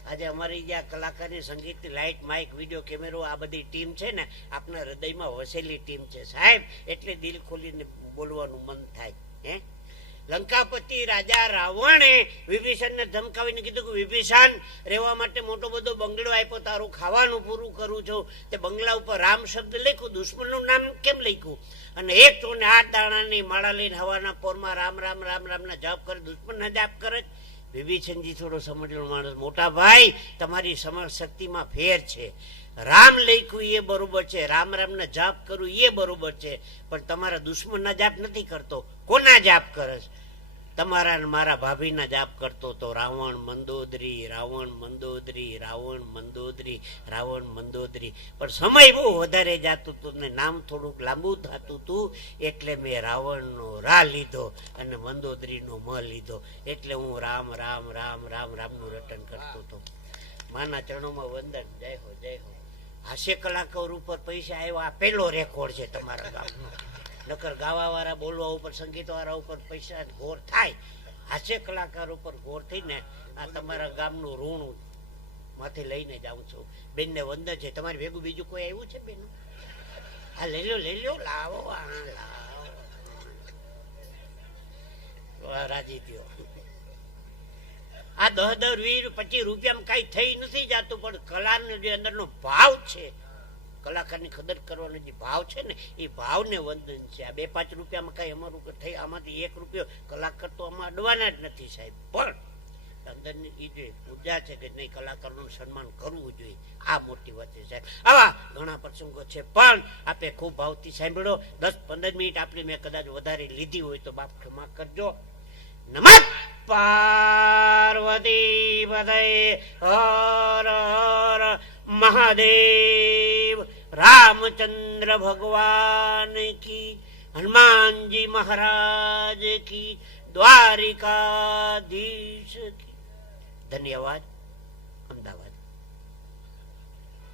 આજે અમારી જે કલાકારની સંગીતની લાઇટ માઇક વિડીયો કેમેરો આ બધી ટીમ છે ને આપના હૃદયમાં વસેલી ટીમ છે સાહેબ. એટલે દિલ ખોલીને બોલવાનું મન થાય. હે લંકાપતિ રાજા રાવણે વિભીષણને ધમકાવીને કીધું કે વિભીષણ રહેવા માટે મોટો બધો બંગલો આપ્યો, તારું ખાવાનું પૂરું કરું છું. તે બંગલા ઉપર રામ શબ્દ લખ્યું, દુશ્મનનું નામ કેમ લખ્યું? અને 108 દાણાની માળા લઈને હવાના પોરમાં રામ રામ રામ રામના જાપ કરે, દુશ્મનના જાપ કરે. વિભીષણજી થોડો સમજેલો માણસ, મોટા ભાઈ તમારી સમજ શક્તિમાં ફેર છે. રામ લખ્યું એ બરોબર છે, રામ રામના જાપ કરું એ બરોબર છે, પણ તમારા દુશ્મનના જાપ નથી કરતો. કોના જાપ કરે? તમારા મારા ભાભીના જાપ કરતો તો રાવણ મંદોદરી રાવણ મંદોદરી રાવણ મંદોદરી રાવણ મંદોદરી. પણ સમય બહુ વધારે જતું હતું ને નામ થોડુંક લાંબુ થતું હતું એટલે મેં રાવણનો રા લીધો અને મંદોદરીનો મ લીધો. એટલે હું રામ રામ રામ રામ રામનું રટન કરતો હતો. માના ચરણોમાં વંદન. જય હો જય હો. હાસ્ય કલાકાર ઉપર પૈસા આવ્યા આ પહેલો રેકોર્ડ છે તમારા ગામનો. નકર ગાવા વાળા બોલવા ઉપર સંગીત વાળા ઉપર પૈસા ઘોર થાય. હાસ્ય કલાકાર ઉપર ઘોર થઈને આ તમારા ગામનું ઋણ માંથી લઈને જાઉં છું. બેનને વંદન છે. તમારી ભેગું બીજું કોઈ આવ્યું છે બેન? હા લઈ લો લાવો રાજી થયો. આ 10 10 20 25 રૂપિયામાં કઈ થઈ નથી જતું, પણ કલાનો જે અંદરનો ભાવ છે, કલાકારની કદર કરવાનો જે ભાવ છે ને એ ભાવને વંદન છે. આ 2 5 રૂપિયામાં કઈ અમારું થઈ આમાંથી 1 રૂપિયો કલાકાર તો આમાં અડવાના જ નથી સાહેબ. પણ અંદરની એ જે ઉર્જા છે કે નહીં કલાકારનું સન્માન કરવું જોઈએ, આ મોટી વાત છે સાહેબ. આવા ઘણા પ્રસંગો છે પણ આપે ખૂબ ભાવથી સાંભળો. 10 15 મિનિટ આપણે મેં કદાચ વધારે લીધી હોય તો બાપ ક્ષમા કરજો. નમઃ પાર્વતી પદે હર હર મહાદેવ. રામચંદ્ર ભગવાન કી, હનુમાનજી મહારાજ કી, દ્વારિકાધીશ કી. ધન્યવાદ. અમદાવાદ.